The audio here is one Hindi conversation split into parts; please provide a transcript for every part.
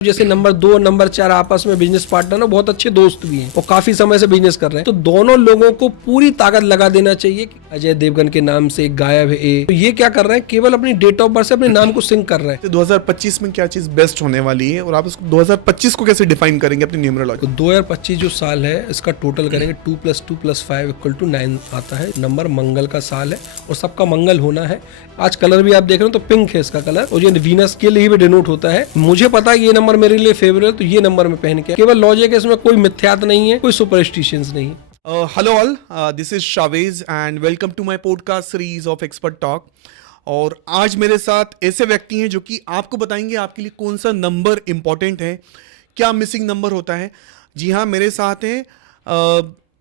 जैसे नंबर 2 और नंबर 4 आपस में बिजनेस पार्टनर बहुत अच्छे दोस्त भी हैं और काफी समय से बिजनेस कर रहे हैं, तो दोनों लोगों को पूरी ताकत लगा देना चाहिए कि अजय देवगन के नाम से एक गायब है ए, तो ये क्या कर रहे हैं, केवल अपनी डेट ऑफ बर्थ से अपने नाम को सिंक कर रहे हैं। 2025 में क्या चीज बेस्ट होने वाली है और आप इसको 2025 को कैसे डिफाइन करेंगे अपनी न्यूमरोलॉजी? तो 2025 जो साल है इसका टोटल करेंगे 2 + 2 + 5 = 9 आता है। नंबर मंगल का साल है और सबका मंगल होना है। आज कलर भी आप देख रहे हो तो पिंक है इसका कलर और ये वीनस के लिए भी डिनोट होता है। मुझे पता है ये नंबर मेरे लिए फेवरेट है, तो ये नंबर में पहन के केवल लॉजिक है, इसमें कोई मिथ्यात नहीं है, कोई सुपरस्टिशंस नहीं है। Hello all, this is Shavez and welcome to my podcast series of expert talk. और आज मेरे साथ ऐसे व्यक्ति हैं जो कि आपको बताएंगे आपके लिए कौन सा नंबर इंपॉर्टेंट है, क्या मिसिंग नंबर होता है। जी हाँ, मेरे साथ हैं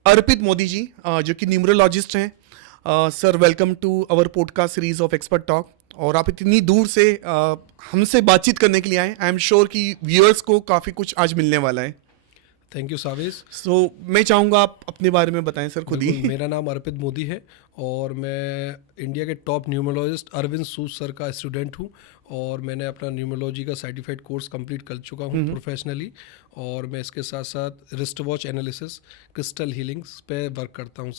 अर्पित मोदी जी, जो कि न्यूमरोलॉजिस्ट हैं। Sir, welcome to our podcast series of expert talk. और आप इतनी दूर से हमसे बातचीत करने के लिए आए। आई एम श्योर कि व्यूअर्स को काफ़ी कुछ आज मिलने वाला है। Thank you Chavez. सो मैं चाहूँगा आप अपने बारे में बताएं सर खुद ही। मेरा नाम अर्पित मोदी है और मैं इंडिया के टॉप न्यूमरोलॉजिस्ट अरविंद सूद सर का स्टूडेंट हूँ और मैंने अपना न्यूमरोलॉजी का सर्टिफाइड कोर्स कंप्लीट कर चुका हूँ प्रोफेशनली। और मैं इसके साथ साथ wrist watch analysis, crystal healings पे वर्क करता हूँ।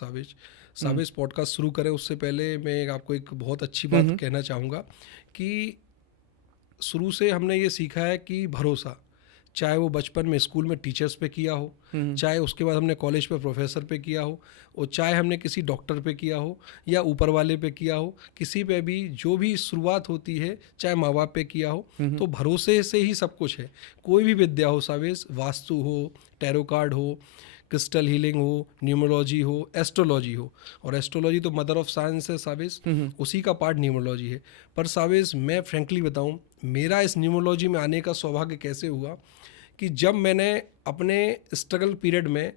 सावेज पॉडकास्ट शुरू करें उससे पहले मैं आपको एक बहुत अच्छी बात कहना चाहूँगा कि शुरू से हमने ये सीखा है कि भरोसा, चाहे वो बचपन में स्कूल में टीचर्स पे किया हो, चाहे उसके बाद हमने कॉलेज पे प्रोफेसर पे किया हो, और चाहे हमने किसी डॉक्टर पे किया हो या ऊपर वाले पे किया हो, किसी पे भी जो भी शुरुआत होती है, चाहे माँ बाप पे किया हो, तो भरोसे से ही सब कुछ है। कोई भी विद्या हो सावेज, वास्तु हो, टैरो कार्ड हो, क्रिस्टल हीलिंग हो, न्यूमरोलॉजी हो, एस्ट्रोलॉजी हो, और एस्ट्रोलॉजी तो मदर ऑफ साइंस है सावेज, उसी का पार्ट न्यूमरोलॉजी है। पर सावेज मैं फ्रेंकली बताऊं, मेरा इस न्यूमरोलॉजी में आने का सौभाग्य कैसे हुआ कि जब मैंने अपने स्ट्रगल पीरियड में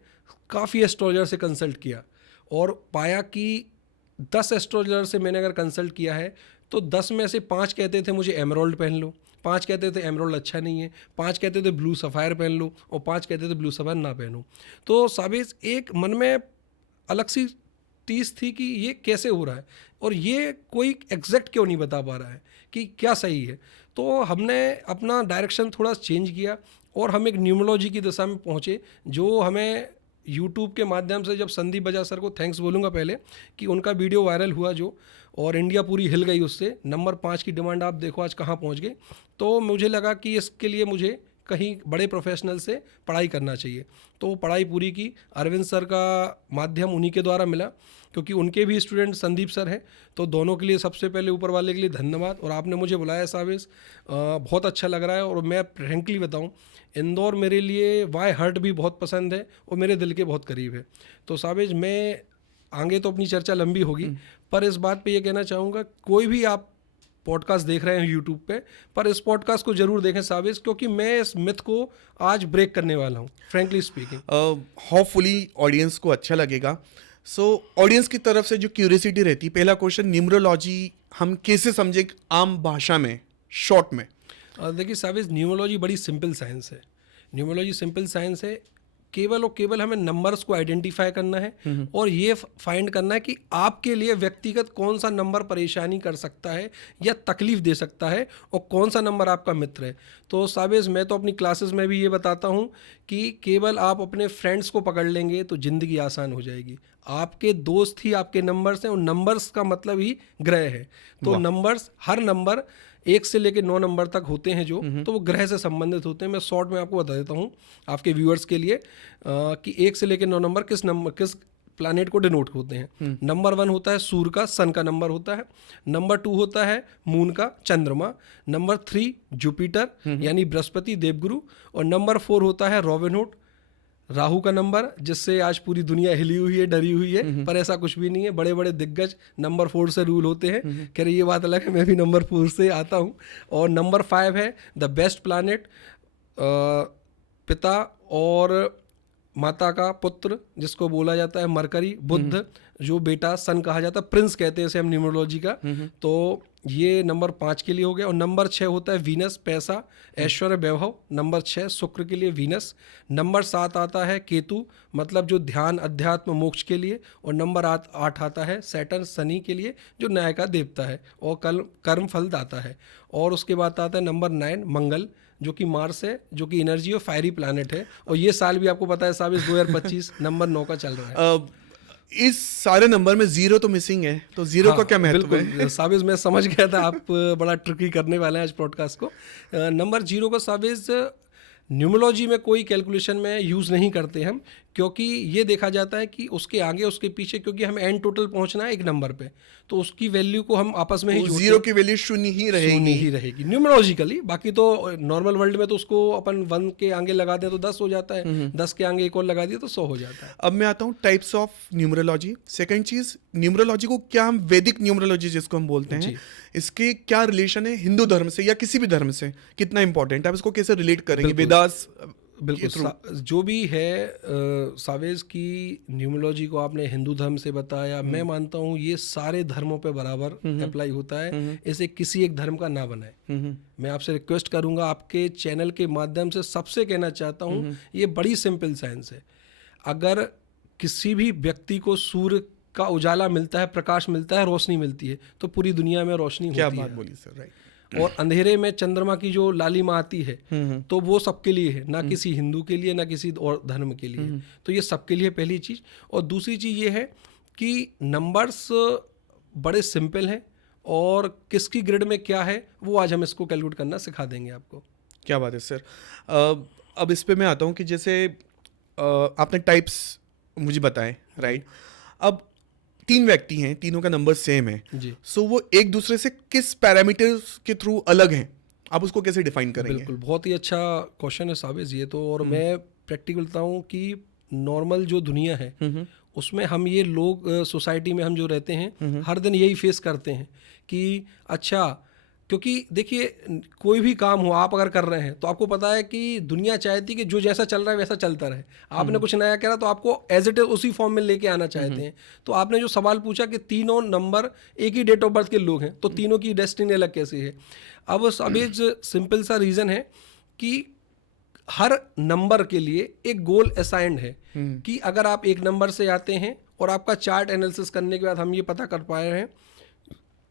काफ़ी एस्ट्रोलॉजर से कंसल्ट किया और पाया कि 10 एस्ट्रोलॉजर से मैंने अगर कंसल्ट किया है तो 10 में से 5 कहते थे मुझे एमराल्ड पहन लो, 5 कहते थे एमराल्ड अच्छा नहीं है, 5 कहते थे ब्लू सफ़ायर पहन लो और 5 कहते थे ब्लू सफ़ायर ना पहनो। तो साबिज एक मन में अलग सी टीस थी कि ये कैसे हो रहा है और ये कोई एग्जैक्ट क्यों नहीं बता पा रहा है कि क्या सही है। तो हमने अपना डायरेक्शन थोड़ा चेंज किया और हम एक न्यूमरोलॉजी की दिशा में पहुँचे, जो हमें यूट्यूब के माध्यम से, जब संदीप बजाज सर को थैंक्स बोलूँगा पहले कि उनका वीडियो वायरल हुआ जो, और इंडिया पूरी हिल गई उससे, नंबर 5 की डिमांड आप देखो आज कहाँ पहुँच गए। तो मुझे लगा कि इसके लिए मुझे कहीं बड़े प्रोफेशनल से पढ़ाई करना चाहिए। तो पढ़ाई पूरी की, अरविंद सर का माध्यम उन्हीं के द्वारा मिला क्योंकि उनके भी स्टूडेंट संदीप सर हैं। तो दोनों के लिए सबसे पहले ऊपर वाले के लिए धन्यवाद। और आपने मुझे बुलाया सावेज, बहुत अच्छा लग रहा है। और मैं फ्रेंकली बताऊं, इंदौर मेरे लिए वाई हर्ट भी बहुत पसंद है और मेरे दिल के बहुत करीब है। तो सावेज मैं आगे तो अपनी चर्चा लंबी होगी, पर इस बात पे ये कहना चाहूँगा, कोई भी आप पॉडकास्ट देख रहे हैं यूट्यूब पे, पर इस पॉडकास्ट को जरूर देखें सावेज, क्योंकि मैं इस मिथ को आज ब्रेक करने वाला हूँ, फ्रेंकली स्पीकिंग। होपफुली ऑडियंस को अच्छा लगेगा। सो ऑडियंस की तरफ से जो क्यूरियोसिटी रहती है, पहला क्वेश्चन, न्यूमरोलॉजी हम कैसे समझे आम भाषा में, शॉर्ट में? देखिए सावेज, न्यूमरोलॉजी बड़ी सिंपल साइंस है। न्यूमरोलॉजी सिंपल साइंस है, केवल और केवल हमें नंबर्स को आइडेंटिफाई करना है और ये फाइंड करना है कि आपके लिए व्यक्तिगत कौन सा नंबर परेशानी कर सकता है या तकलीफ दे सकता है और कौन सा नंबर आपका मित्र है। तो सावेज मैं तो अपनी क्लासेस में भी ये बताता हूँ कि केवल आप अपने फ्रेंड्स को पकड़ लेंगे तो ज़िंदगी आसान हो जाएगी। आपके दोस्त ही आपके नंबर्स हैं और नंबर्स का मतलब ही ग्रह है। तो नंबर्स, हर नंबर 1 से लेकर 9 नंबर तक होते हैं जो, तो वो ग्रह से संबंधित होते हैं। मैं शॉर्ट में आपको बता देता हूँ आपके व्यूअर्स के लिए कि 1 से लेकर 9 नंबर किस प्लैनेट को डिनोट होते हैं। नंबर 1 होता है सूर्य का, सन का नंबर होता है। नंबर 2 होता है मून का, चंद्रमा। नंबर 3 जुपिटर यानी बृहस्पति, देवगुरु। और नंबर 4 होता है रॉबिनहुड, राहु का नंबर, जिससे आज पूरी दुनिया हिली हुई है, डरी हुई है, पर ऐसा कुछ भी नहीं है। बड़े बड़े दिग्गज नंबर 4 से रूल होते हैं। कह रहे ये बात अलग है, मैं भी नंबर 4 से आता हूँ। और नंबर 5 है द बेस्ट प्लैनेट, पिता और माता का पुत्र, जिसको बोला जाता है मरकरी, बुध जो बेटा, सन कहा जाता है, प्रिंस कहते हैं इसे हम न्यूमरोलॉजी का। तो ये नंबर 5 के लिए हो गया। और नंबर 6 होता है वीनस, पैसा, ऐश्वर्य, वैभव। नंबर 6 शुक्र के लिए वीनस। नंबर 7 आता है केतु, मतलब जो ध्यान, अध्यात्म, मोक्ष के लिए। और नंबर 8 आता है सैटर्न, शनि के लिए, जो न्याय का देवता है और कर्म फल दाता है। और उसके बाद आता है नंबर 9 मंगल, जो कि मार्स है, जो कि एनर्जी और फायरी प्लैनेट है, और ये साल भी आपको पता है साहब 2025 नंबर 9 का चल रहा है। इस सारे नंबर में जीरो तो मिसिंग है, तो जीरो का क्या महत्व है? बिल्कुल साबिज, मैं समझ गया था आप बड़ा ट्रिकी करने वाले हैं आज पॉडकास्ट को। नंबर 0 का साबिज न्यूमरोलॉजी में कोई कैलकुलेशन में यूज़ नहीं करते हम, क्योंकि ये देखा जाता है कि उसके आगे उसके पीछे, क्योंकि हमें एंड टोटल पहुंचना है एक नंबर पे, तो उसकी वैल्यू को हम आपस में ही जोड़ते हैं। जीरो की वैल्यू शून्य ही रहेगी न्यूमरोलॉजिकली। बाकी तो नॉर्मल वर्ल्ड में तो उसको अपन 1 के आगे लगा दें तो 10 हो जाता है, 10 के आगे एक और लगा दिया तो 100 हो जाता है। अब मैं आता हूँ टाइप्स ऑफ न्यूमरोलॉजी। सेकंड चीज, न्यूमरोलॉजी को क्या हम वैदिक न्यूमरोलॉजी जिसको हम बोलते हैं, इसके क्या रिलेशन है हिंदू धर्म से या किसी भी धर्म से, कितना इंपॉर्टेंट है, आप इसको कैसे रिलेट करेंगे वेदास? बिल्कुल जो भी है सावेज की न्यूमरोलॉजी को आपने हिंदू धर्म से बताया, मैं मानता हूँ ये सारे धर्मों पे बराबर अप्लाई होता है, इसे किसी एक धर्म का ना बनाए। मैं आपसे रिक्वेस्ट करूंगा, आपके चैनल के माध्यम से सबसे कहना चाहता हूँ, ये बड़ी सिंपल साइंस है। अगर किसी भी व्यक्ति को सूर्य का उजाला मिलता है, प्रकाश मिलता है, रोशनी मिलती है, तो पूरी दुनिया में रोशनी होती है। क्या बात बोली सर, राइट। और अंधेरे में चंद्रमा की जो लालिमा आती है, तो वो सबके लिए है, ना किसी हिंदू के लिए, ना किसी और धर्म के लिए। तो ये सबके लिए पहली चीज़। और दूसरी चीज़ ये है कि नंबर्स बड़े सिंपल हैं, और किसकी ग्रिड में क्या है वो आज हम इसको कैलकुलेट करना सिखा देंगे आपको। क्या बात है सर। अब इस पे मैं आता हूँ कि जैसे आपने टाइप्स मुझे बताए, राइट। अब 3 व्यक्ति हैं, तीनों का नंबर सेम है जी। सो वो एक दूसरे से किस पैरामीटर्स के थ्रू अलग हैं, आप उसको कैसे डिफाइन करेंगे? बिल्कुल, बहुत ही अच्छा क्वेश्चन है साबिज ये तो। और मैं प्रैक्टिकल बताऊँ कि नॉर्मल जो दुनिया है उसमें हम ये लोग सोसाइटी में हम जो रहते हैं हर दिन यही फेस करते हैं कि अच्छा, क्योंकि देखिए कोई भी काम हो आप अगर कर रहे हैं तो आपको पता है कि दुनिया चाहती है कि जो जैसा चल रहा है वैसा चलता रहे। आपने कुछ नया करा तो आपको एज इट इज उसी फॉर्म में लेके आना चाहते हैं। तो आपने जो सवाल पूछा कि तीनों नंबर एक ही डेट ऑफ बर्थ के लोग हैं, तो तीनों की डेस्टिनी अलग कैसे है? अब सिंपल सा रीज़न है कि हर नंबर के लिए एक गोल असाइंड है कि अगर आप एक नंबर से आते हैं और आपका चार्ट एनालिसिस करने के बाद हम ये पता कर पाए हैं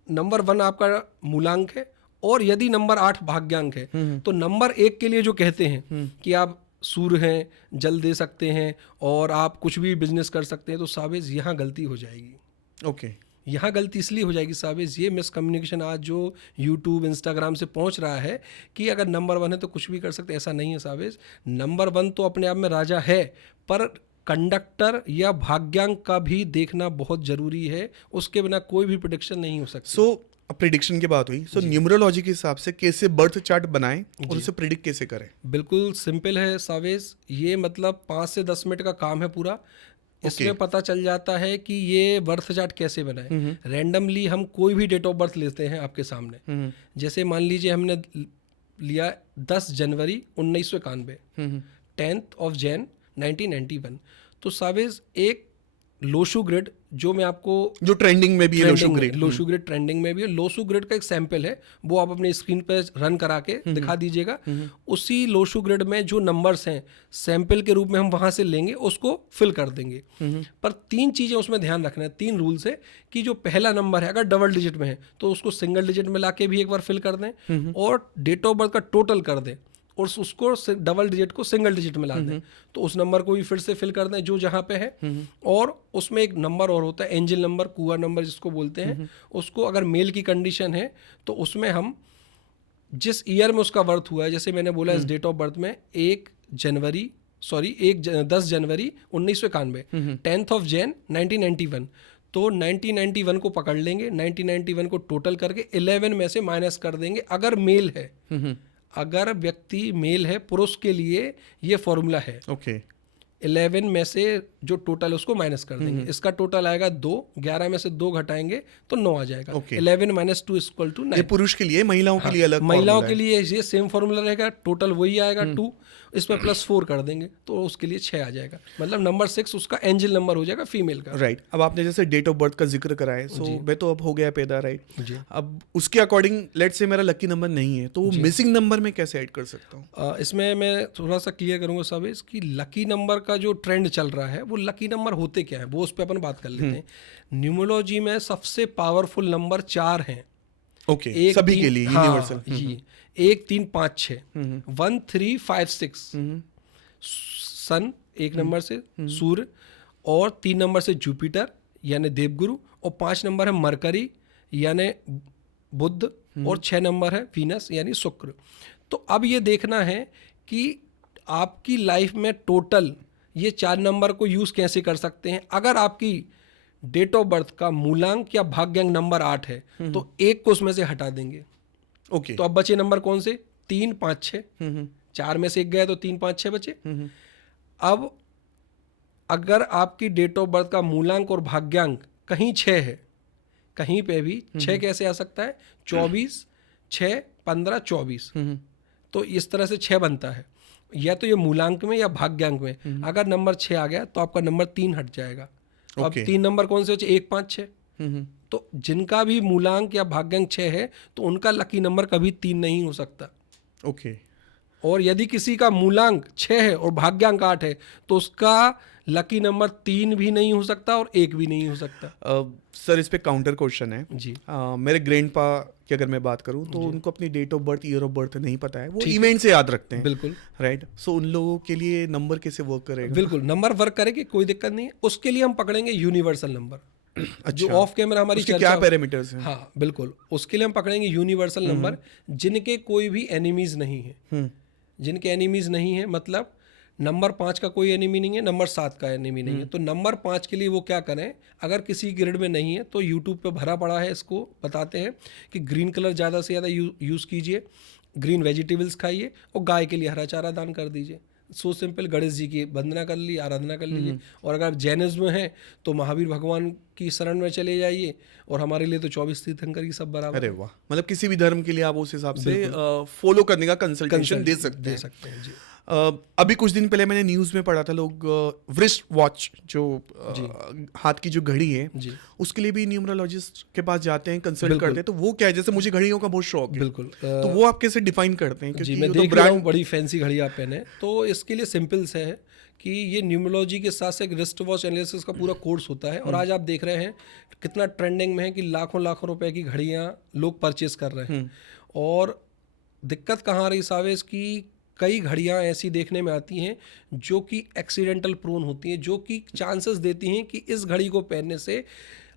नंबर 1 आपका मूलांक है, और यदि नंबर 8 भाग्यांक है, तो नंबर 1 के लिए जो कहते हैं कि आप सूर्य हैं, जल दे सकते हैं और आप कुछ भी बिजनेस कर सकते हैं, तो साबिज यहाँ गलती हो जाएगी। ओके यहाँ गलती इसलिए हो जाएगी साबिज, ये मिसकम्युनिकेशन आज जो यूट्यूब इंस्टाग्राम से पहुँच रहा है कि अगर नंबर 1 है तो कुछ भी कर सकते हैं, ऐसा नहीं है साबिज। नंबर 1 तो अपने आप में राजा है, पर कंडक्टर या भाग्यांक का भी देखना बहुत जरूरी है, उसके बिना कोई भी प्रेडिक्शन नहीं हो सकती। सो प्रेडिक्शन की बात हुई, सो न्यूमरोलॉजी के हिसाब से कैसे बर्थ चार्ट बनाएं और उसे प्रिडिक्ट कैसे करें? बिल्कुल सिंपल है सावेज, ये मतलब 5 से 10 मिनट का काम है पूरा। इसमें पता चल जाता है कि ये बर्थ चार्ट कैसे बनाए। रैंडमली हम कोई भी डेट ऑफ बर्थ लेते हैं आपके सामने, जैसे मान लीजिए हमने लिया 10 जनवरी 1991, 10th of Jan 1991, तो सावेज एक लोशू ग्रिड जो मैं आपको, जो ट्रेंडिंग में भी है, लोशू ग्रिड ट्रेंडिंग में भी है, लोशू ग्रिड का एक सैंपल है, वो आप अपने स्क्रीन पे रन करा के दिखा दीजिएगा। उसी लोशू ग्रिड में जो नंबर्स हैं सैंपल के रूप में हम वहां से लेंगे, उसको फिल कर देंगे। पर 3 चीजें उसमें ध्यान रखना है, 3 रूल्स है कि जो पहला नंबर है अगर डबल डिजिट में है तो उसको सिंगल डिजिट में लाके भी एक बार फिल कर दें, और डेट ऑफ बर्थ का टोटल कर दें और उसको डबल डिजिट को सिंगल डिजिट में ला दें, तो उस नंबर को भी फिर से फिल कर दें जो जहाँ पे है। और उसमें एक नंबर और होता है एंजल नंबर, कुआ नंबर जिसको बोलते हैं, उसको अगर मेल की कंडीशन है तो उसमें हम जिस ईयर में उसका बर्थ हुआ है, जैसे मैंने बोला इस डेट ऑफ बर्थ में 10 जनवरी 1991, 10th of Jan 1991, तो 1991 को पकड़ लेंगे, 1991 को टोटल करके 11 में से माइनस कर देंगे अगर मेल है। अगर व्यक्ति मेल है, पुरुष के लिए ये फॉर्मूला है। ओके 11 में से जो टोटल है उसको माइनस कर देंगे, इसका टोटल आएगा 2, 11 में से 2 घटाएंगे तो 9 आ जाएगा। 11 - 2 = 9। ये पुरुष के लिए, महिलाओं के लिए अलग, महिलाओं के लिए ये सेम फॉर्मूला रहेगा, टोटल वही आएगा 2, इसमें +4 कर देंगे तो उसके लिए 6 आ जाएगा, मतलब नंबर 6 उसका एंजल नंबर हो जाएगा फीमेल का। राइट। अब आपने जैसे डेट ऑफ बर्थ का जिक्र करा है, सो मैं तो अब हो गया पैदा, राइट। अब उसके अकॉर्डिंग लेट्स से मेरा लकी नंबर नहीं है, तो मिसिंग नंबर में कैसे ऐड कर सकता हूँ? इसमें मैं थोड़ा सा क्लियर करूंगा साहब, इसकी लकी नंबर का जो ट्रेंड चल रहा है वो लकी नंबर होते क्या है वो उस पर अपन बात कर लेते हैं। न्यूमरोलॉजी में सबसे पावरफुल नंबर 4 हैं, ओके, सभी के लिए यूनिवर्सल। जी, 1 3 5 6 1 3 5 6 सन एक नंबर से, सूर्य, और 3 नंबर से जुपिटर यानी देवगुरु, और 5 नंबर है मरकरी यानी बुध, और 6 नंबर है वीनस यानी शुक्र। तो अब ये देखना है कि आपकी लाइफ में टोटल ये 4 नंबर को यूज़ कैसे कर सकते हैं। अगर आपकी डेट ऑफ बर्थ का मूलांक या भाग्यांक नंबर 8 है तो एक को उसमें से हटा देंगे। ओके, तो अब बचे नंबर कौन से? 3 5 6। 4 में से एक गया तो 3 5 6 बचे। अब अगर आपकी डेट ऑफ बर्थ का मूलांक और भाग्यांक कहीं 6 है, कहीं पे भी 6 कैसे आ सकता है? 24 6 15 24। तो इस तरह से 6 बनता है, या तो ये मूलांक में या भाग्यांक में। अगर नंबर 6 आ गया तो आपका नंबर 3 हट जाएगा। तो अब 3 नंबर कौन से बचे? 1 5 6। तो जिनका भी मूलांक या भाग्यांक 6 है तो उनका लकी नंबर कभी 3 नहीं हो सकता। ओके, और यदि किसी का मूलांक 6 है और भाग्यांक 8 है तो उसका लकी नंबर 3 भी नहीं हो सकता और 1 भी नहीं हो सकता। सर इस पे काउंटर क्वेश्चन है जी। मेरे ग्रैंडपा की अगर मैं बात करूं तो उनको अपनी date of birth, year of birth नहीं पता है, वो ठीक है। इवेंट से याद रखते हैं। बिल्कुल राइट, सो उन लोगों के लिए नंबर कैसे वर्क करेगा? बिल्कुल नंबर वर्क करेगी, कोई दिक्कत नहीं है। उसके लिए हम पकड़ेंगे यूनिवर्सल नंबर। जो अच्छा, ऑफ कैमरा हमारी उसके चर्चा क्या पैरामीटर्स हैं? हाँ बिल्कुल, उसके लिए हम पकड़ेंगे यूनिवर्सल नंबर जिनके कोई भी एनिमीज नहीं है। जिनके एनिमीज नहीं है मतलब नंबर 5 का कोई एनिमी नहीं है, नंबर 7 का एनिमी नहीं है। तो नंबर 5 के लिए वो क्या करें, अगर किसी ग्रिड में नहीं है तो यूट्यूब पे भरा पड़ा है, इसको बताते हैं कि ग्रीन कलर ज़्यादा से ज़्यादा यूज़ कीजिए, ग्रीन वेजिटेबल्स खाइए, और गाय के लिए हरा चारा दान कर दीजिए। So simple. गणेश जी की वंदना कर ली, आराधना कर लीजिए। और अगर आप जैनिज्म में हैं तो महावीर भगवान की शरण में चले जाइए, और हमारे लिए तो 24 तीर्थंकर की सब बराबर अरे है। वाह, मतलब किसी भी धर्म के लिए आप उस हिसाब से फॉलो करने का कंसल्टेशन दे सकते हैं। जी। अभी कुछ दिन पहले मैंने न्यूज़ में पढ़ा था, लोग व्रिस्ट वॉच जो हाथ की जो घड़ी है जी उसके लिए भी न्यूमरोलॉजिस्ट के पास जाते हैं, कंसल्ट बिल्कुल। करते हैं। तो वो क्या है, जैसे मुझे घड़ियों का बहुत शौक है, बिल्कुल। तो वो आप कैसे डिफाइन करते हैं? जी, क्योंकि मैं वो तो देख रहा हूँ ब्रांड। बड़ी फैंसी घड़ी आप पहने, तो इसके लिए सिंपल से है कि ये न्यूमरोलॉजी के साथ से एक रिस्ट वॉच एनालिसिस का पूरा कोर्स होता है। और आज आप देख रहे हैं कितना ट्रेंडिंग में है कि लाखों लाखों रुपए की घड़ियाँ लोग परचेस कर रहे हैं। और दिक्कत कहाँ आ रही सावेज की कई घड़ियाँ ऐसी देखने में आती हैं जो कि एक्सीडेंटल प्रोन होती हैं, जो कि चांसेस देती हैं कि इस घड़ी को पहनने से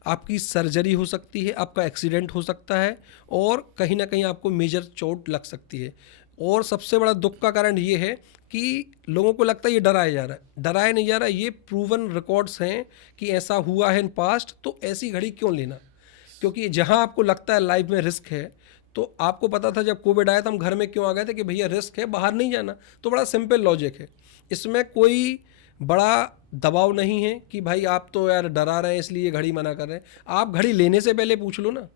आपकी सर्जरी हो सकती है, आपका एक्सीडेंट हो सकता है, और कहीं ना कहीं आपको मेजर चोट लग सकती है। और सबसे बड़ा दुख का कारण ये है कि लोगों को लगता है ये डराया जा रहा है। डराया नहीं जा रहा, ये प्रूवन रिकॉर्ड्स हैं कि ऐसा हुआ है इन पास्ट। तो ऐसी घड़ी क्यों लेना? क्योंकि जहां आपको लगता है लाइफ में रिस्क है, तो आपको पता था जब कोविड आया था हम घर में क्यों आ गए थे कि भैया रिस्क है, बाहर नहीं जाना। तो बड़ा सिंपल लॉजिक है, इसमें कोई बड़ा दबाव नहीं है कि भाई आप तो यार डरा रहे हैं इसलिए घड़ी मना कर रहे हैं। आप घड़ी लेने से पहले पूछ लो ना।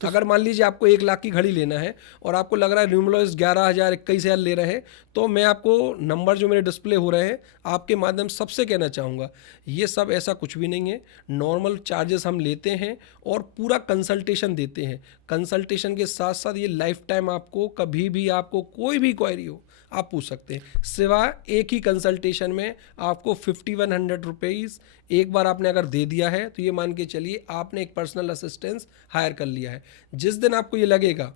तो अगर मान लीजिए आपको 1 लाख की घड़ी लेना है और आपको लग रहा है न्यूमरोलॉजिस्ट 11,000 21,000 ले रहे हैं, तो मैं आपको नंबर जो मेरे डिस्प्ले हो रहे हैं आपके माध्यम से सबसे कहना चाहूँगा, ये सब ऐसा कुछ भी नहीं है। नॉर्मल चार्जेस हम लेते हैं और पूरा कंसल्टेशन देते हैं। कंसल्टेशन के साथ साथ ये लाइफ टाइम आपको कभी भी आपको कोई भी क्वेरी हो आप पूछ सकते हैं। सिवाय एक ही कंसल्टेशन में आपको 5100 रुपीज़ एक बार आपने अगर दे दिया है तो ये मान के चलिए आपने एक पर्सनल असिस्टेंस हायर कर लिया है। जिस दिन आपको ये लगेगा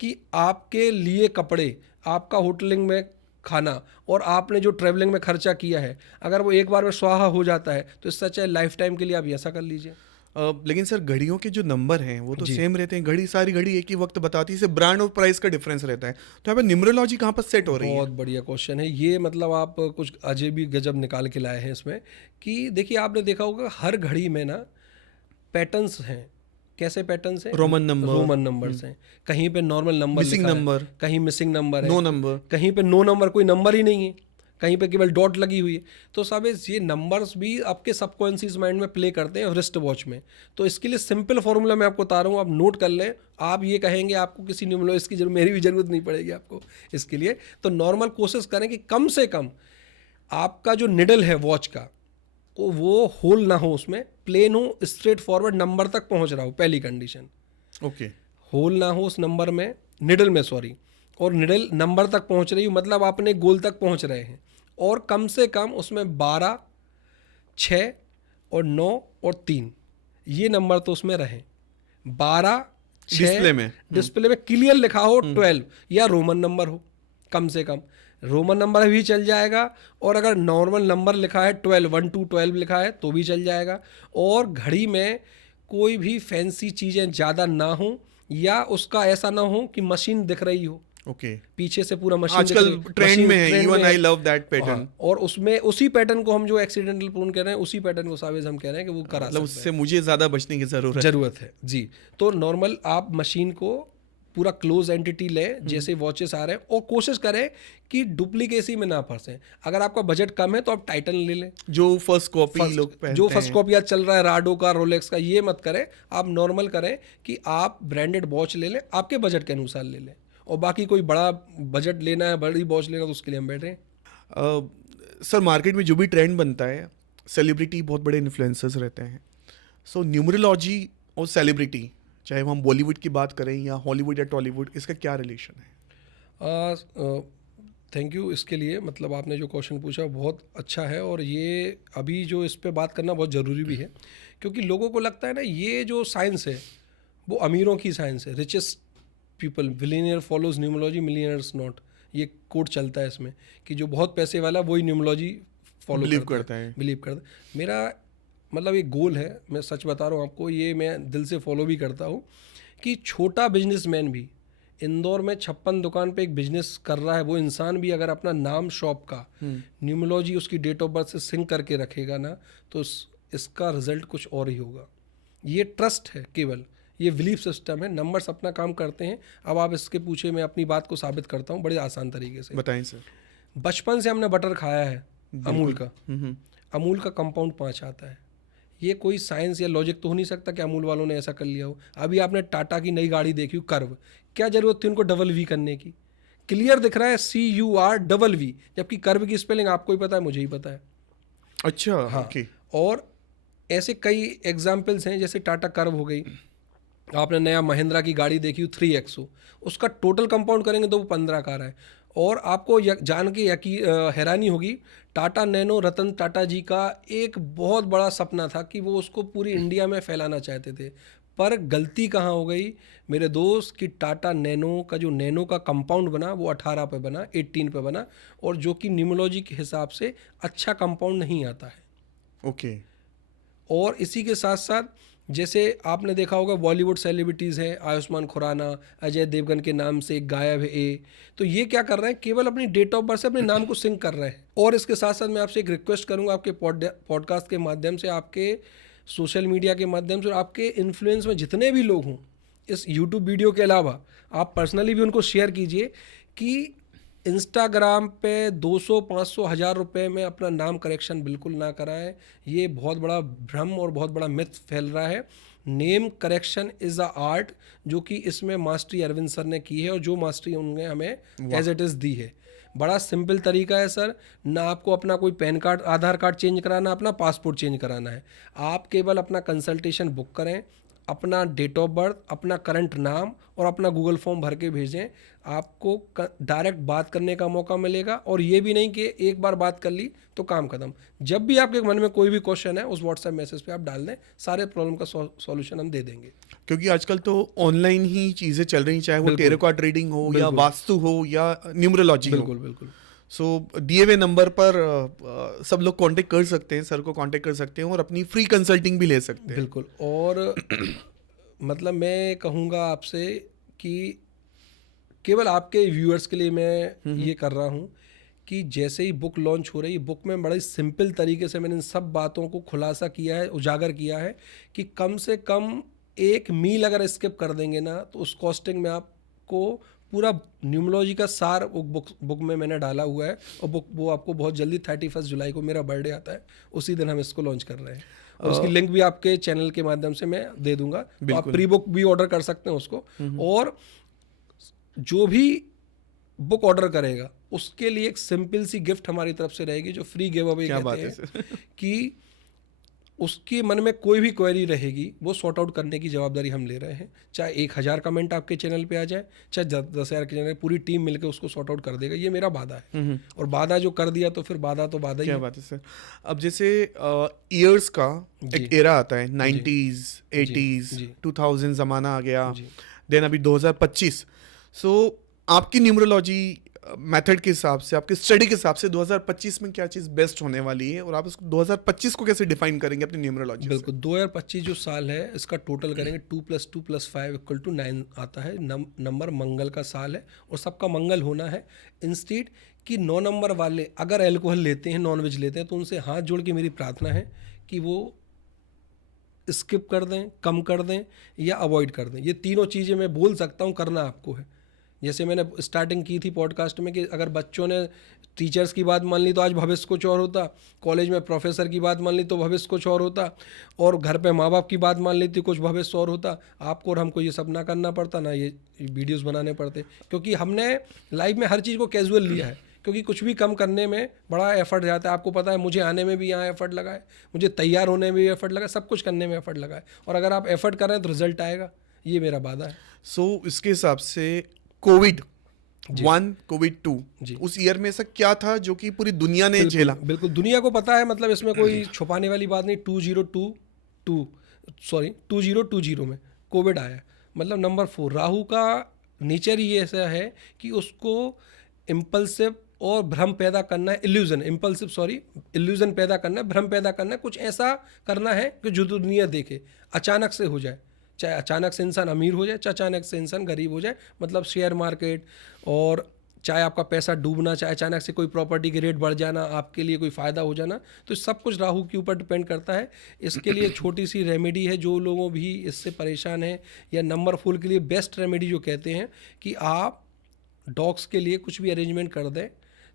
कि आपके लिए कपड़े, आपका होटलिंग में खाना और आपने जो ट्रैवलिंग में खर्चा किया है, अगर वो एक बार में स्वाहा हो जाता है तो इससे अच्छा है लाइफ टाइम के लिए आप ऐसा कर लीजिए। लेकिन सर घड़ियों के जो नंबर हैं वो तो सेम रहते हैं, घड़ी सारी घड़ी एक ही वक्त बताती है, सिर्फ ब्रांड और प्राइस का डिफरेंस रहता है। तो यहाँ पे न्यूमरोलॉजी कहाँ पर सेट हो रही है? बहुत बढ़िया क्वेश्चन है ये। मतलब आप कुछ अजब भी गजब निकाल के लाए हैं इसमें कि देखिए आपने देखा होगा हर घड़ी में ना पैटर्न्स हैं। कैसे पैटर्न्स हैं? रोमन नंबर्स हैं। कहीं पे नॉर्मल नंबर मिसिंग नंबर, कहीं मिसिंग नंबर है, नो नंबर, कहीं पे नो नंबर, कोई नंबर ही नहीं है, कहीं पे केवल डॉट लगी हुई है। तो सब ये नंबर्स भी आपके सबकॉन्शियस माइंड में प्ले करते हैं रिस्ट वॉच में। तो इसके लिए सिंपल फॉर्मूला मैं आपको बता रहा हूँ, आप नोट कर लें। आप ये कहेंगे आपको किसी न्यूमरोलॉजिस्ट की मेरी भी जरूरत नहीं पड़ेगी आपको इसके लिए। तो नॉर्मल कोशिश करें कि कम से कम आपका जो निडल है वॉच का वो होल ना हो, उसमें प्लेन हो, स्ट्रेट फॉरवर्ड नंबर तक पहुंच रहा हो, पहली कंडीशन। ओके, होल ना हो उस नंबर में, निडल में सॉरी, और निडल नंबर तक पहुंच रही हो मतलब आपने गोल तक पहुंच रहे हैं। और कम से कम उसमें 12, 6 और 9 और 3 ये नंबर तो उसमें रहें। 12, डिस्प्ले में डिस्प्ले में क्लियर लिखा हो 12 या रोमन नंबर हो, कम से कम रोमन नंबर भी चल जाएगा, और अगर नॉर्मल नंबर लिखा है 12 1 to 12 लिखा है तो भी चल जाएगा। और घड़ी में कोई भी फैंसी चीज़ें ज़्यादा ना हो, या उसका ऐसा ना हो कि मशीन दिख रही हो, ओके पीछे से पूरा मशीन आजकल ट्रेंड में है, even I love that pattern. और उसमें उसी पैटर्न को हम जो एक्सीडेंटल प्रोन कह रहे हैं, उसी पैटर्न को सावेज हम कह रहे हैं कि वो करा मतलब सकते उससे मुझे ज्यादा बचने की जरूरत है जी। तो नॉर्मल आप मशीन को पूरा क्लोज एंटिटी लें जैसे वॉचेस आ रहे हैं, और कोशिश करें कि डुप्लीकेसी में ना फंसे। अगर आपका बजट कम है तो आप टाइटन ले लें, जो फर्स्ट कॉपी लोग पहनते जो फर्स्ट कॉपी आज चल रहा है राडो का, रोलेक्स का, ये मत करें। आप नॉर्मल करें कि आप ब्रांडेड वॉच ले लें, आपके बजट के अनुसार ले लें। और बाकी कोई बड़ा बजट लेना है, बड़ी वॉच लेना, तो उसके लिए हम बैठे हैं। सर मार्केट में जो भी ट्रेंड बनता है, सेलिब्रिटी बहुत बड़े इन्फ्लुएंसर्स रहते हैं, सो न्यूमरोलॉजी और सेलिब्रिटी, चाहे हम बॉलीवुड की बात करें या हॉलीवुड या टॉलीवुड, इसका क्या रिलेशन है? थैंक यू इसके लिए, मतलब आपने जो क्वेश्चन पूछा बहुत अच्छा है, और ये अभी जो इस पे बात करना बहुत ज़रूरी भी है, क्योंकि लोगों को लगता है ना ये जो साइंस है वो अमीरों की साइंस है। Richest people, billionaire follows numerology, millionaires not, ये कोड चलता है इसमें कि जो बहुत पैसे वाला वही न्यूमरोलॉजी फॉलो बिलीव करता है। मेरा मतलब एक गोल है, मैं सच बता रहा हूँ आपको, ये मैं दिल से फॉलो भी करता हूँ, कि छोटा बिजनेसमैन भी इंदौर में 56 दुकान पे एक बिजनेस कर रहा है, वो इंसान भी अगर अपना नाम शॉप का न्यूमरोलॉजी उसकी डेट ऑफ बर्थ से सिंक करके रखेगा ना, तो इसका रिजल्ट कुछ और ही होगा। ये ट्रस्ट है, केवल ये बिलीफ सिस्टम है। नंबर्स अपना काम करते हैं। अब आप इसके पूछे, मैं अपनी बात को साबित करता हूँ बड़े आसान तरीके से। बताएं सर। बचपन से हमने बटर खाया है अमूल का, अमूल का कंपाउंड 5 आता है। ये कोई साइंस या लॉजिक तो हो नहीं सकता कि अमूल वालों ने ऐसा कर लिया हो। अभी आपने टाटा की नई गाड़ी देखी हो कर्व, क्या जरूरत थी उनको डबल वी करने की? क्लियर दिख रहा है CUR V, जबकि कर्व की स्पेलिंग आपको ही पता है, मुझे ही पता है। अच्छा हाँ ओके। और ऐसे कई एग्जाम्पल्स हैं, जैसे टाटा कर्व हो गई, आपने नया महिंद्रा की गाड़ी देखी हो 3XO, उसका टोटल कंपाउंड करेंगे तो वो 15 का आ रहा है। और आपको जान के हैरानी होगी, टाटा नैनो रतन टाटा जी का एक बहुत बड़ा सपना था कि वो उसको पूरी इंडिया में फैलाना चाहते थे, पर गलती कहाँ हो गई मेरे दोस्त, कि टाटा नैनो का जो नैनो का कंपाउंड बना वो 18 पे बना, 18 पे बना, और जो कि न्यूमरोलॉजी के हिसाब से अच्छा कंपाउंड नहीं आता है। ओके। और इसी के साथ साथ जैसे आपने देखा होगा बॉलीवुड सेलिब्रिटीज़ हैं, आयुष्मान खुराना, अजय देवगन के नाम से एक गायब है ए, तो ये क्या कर रहे हैं, केवल अपनी डेट ऑफ बर्थ से अपने नाम को सिंक कर रहे हैं। और इसके साथ साथ मैं आपसे एक रिक्वेस्ट करूंगा, आपके पॉडकास्ट के माध्यम से, आपके सोशल मीडिया के माध्यम से, और आपके इन्फ्लुएंस में जितने भी लोग हों, इस यूट्यूब वीडियो के अलावा आप पर्सनली भी उनको शेयर कीजिए कि इंस्टाग्राम पे 200, 500, 1000 रुपये में अपना नाम करेक्शन बिल्कुल ना कराएं। ये बहुत बड़ा भ्रम और बहुत बड़ा मिथ फैल रहा है। Name correction is a art, जो कि इसमें मास्टरी अरविंद सर ने की है, और जो मास्टरी उन्होंने हमें एज इट इज़ दी है। बड़ा सिंपल तरीका है सर, ना आपको अपना कोई पैन कार्ड, आधार कार्ड चेंज कराना, अपना पासपोर्ट चेंज कराना है। आप केवल अपना कंसल्टेशन बुक करें, अपना डेट ऑफ बर्थ, अपना करंट नाम और अपना गूगल फॉर्म भर के भेजें। आपको डायरेक्ट बात करने का मौका मिलेगा, और ये भी नहीं कि एक बार बात कर ली तो काम खत्म। जब भी आपके मन में कोई भी क्वेश्चन है, उस व्हाट्सएप मैसेज पे आप डाल दें, सारे प्रॉब्लम का सॉल्यूशन हम दे देंगे। क्योंकि आजकल तो ऑनलाइन ही चीज़ें चल रही, चाहे वो टेरो कार्ड रीडिंग हो या वास्तु हो या न्यूमरोलॉजी हो। बिल्कुल। सो दिए हुए नंबर पर सब लोग कांटेक्ट कर सकते हैं, सर को कांटेक्ट कर सकते हैं और अपनी फ्री कंसल्टिंग भी ले सकते हैं। बिल्कुल। और मतलब मैं कहूँगा आपसे कि केवल आपके व्यूअर्स के लिए मैं ये कर रहा हूँ कि जैसे ही बुक लॉन्च हो रही है, बुक में बड़े सिंपल तरीके से मैंने इन सब बातों को खुलासा किया है, उजागर किया है कि कम से कम एक मील अगर स्किप कर देंगे ना, तो उस कॉस्टिंग में आपको पूरा न्यूमरोलॉजी का सार बुक में मैंने डाला हुआ है। और बुक वो आपको बहुत जल्दी 31 जुलाई को मेरा बर्थडे आता है, उसी दिन हम इसको लॉन्च कर रहे हैं। और उसकी लिंक भी आपके चैनल के माध्यम से मैं दे दूंगा, तो आप प्री बुक भी ऑर्डर कर सकते हैं उसको। और जो भी बुक ऑर्डर करेगा उसके लिए एक सिंपल सी गिफ्ट हमारी तरफ से रहेगी, जो फ्री गिव अवे कहते हैं कि उसके मन में कोई भी क्वेरी रहेगी वो सॉर्ट आउट करने की जवाबदारी हम ले रहे हैं। चाहे 1000 कमेंट आपके चैनल पे आ जाए, चाहे 10,000 के चैनल, पूरी टीम मिलकर उसको सॉर्ट आउट कर देगा। ये मेरा वादा है, और वादा जो कर दिया तो फिर वादा तो वादा ही है। क्या बात है सर। अब जैसे ईयर्स का एक एरा आता है, 90s 80s 2000 जमाना आ गया, देन अभी 2025। सो आपकी न्यूमरोलॉजी मेथड के हिसाब से, आपके स्टडी के हिसाब से 2025 में क्या चीज़ बेस्ट होने वाली है, और आप इसको 2025 को कैसे डिफाइन करेंगे अपनी न्यूमरोलॉजी से? बिल्कुल 2025 जो साल है इसका टोटल करेंगे 2 + 2 + 5 = 9 आता है। नंबर मंगल का साल है और सबका मंगल होना है। इंस्टेड कि 9 नंबर वाले अगर अल्कोहल लेते हैं, नॉनवेज लेते हैं, तो उनसे हाथ जोड़ के मेरी प्रार्थना है कि वो स्किप कर दें, कम कर दें या अवॉइड कर दें। ये तीनों चीज़ें मैं बोल सकता हूँ, करना आपको है। जैसे मैंने स्टार्टिंग की थी पॉडकास्ट में कि अगर बच्चों ने टीचर्स की बात मान ली तो आज भविष्य कुछ और होता, कॉलेज में प्रोफेसर की बात मान ली तो भविष्य कुछ और होता, और घर पे माँ बाप की बात मान ली तो कुछ भविष्य और होता। आपको और हमको ये सब ना करना पड़ता, ना ये वीडियोस बनाने पड़ते, क्योंकि हमने लाइफ में हर चीज़ को कैजुअल लिया है। क्योंकि कुछ भी कम करने में बड़ा एफर्ट जाता है। आपको पता है, मुझे आने में भी यहाँ एफर्ट लगा है, मुझे तैयार होने में भी एफर्ट लगा है, सब कुछ करने में एफर्ट लगा है, और अगर आप एफर्ट कर रहे हैं तो रिजल्ट आएगा, ये मेरा वादा है। सो इसके हिसाब से कोविड 1, कोविड 2, उस ईयर में ऐसा क्या था जो कि पूरी दुनिया ने झेला? बिल्कुल दुनिया को पता है, मतलब इसमें कोई छुपाने वाली बात नहीं। 2020 में कोविड आया। मतलब नंबर 4, राहु का नेचर ही ऐसा है कि उसको इम्पल्सिव और भ्रम पैदा करना है, इल्यूजन पैदा करना है, भ्रम पैदा करना है, कुछ ऐसा करना है कि जो दुनिया देखे, अचानक से हो जाए। चाहे अचानक से इंसान अमीर हो जाए, चाहे अचानक से इंसान गरीब हो जाए, मतलब शेयर मार्केट, और चाहे आपका पैसा डूबना, चाहे अचानक से कोई प्रॉपर्टी के रेट बढ़ जाना, आपके लिए कोई फ़ायदा हो जाना, तो सब कुछ राहु के ऊपर डिपेंड करता है। इसके लिए छोटी सी रेमेडी है, जो लोगों भी इससे परेशान हैं, या नंबर 4 के लिए बेस्ट रेमेडी जो कहते हैं कि आप डॉग्स के लिए कुछ भी अरेंजमेंट कर दें,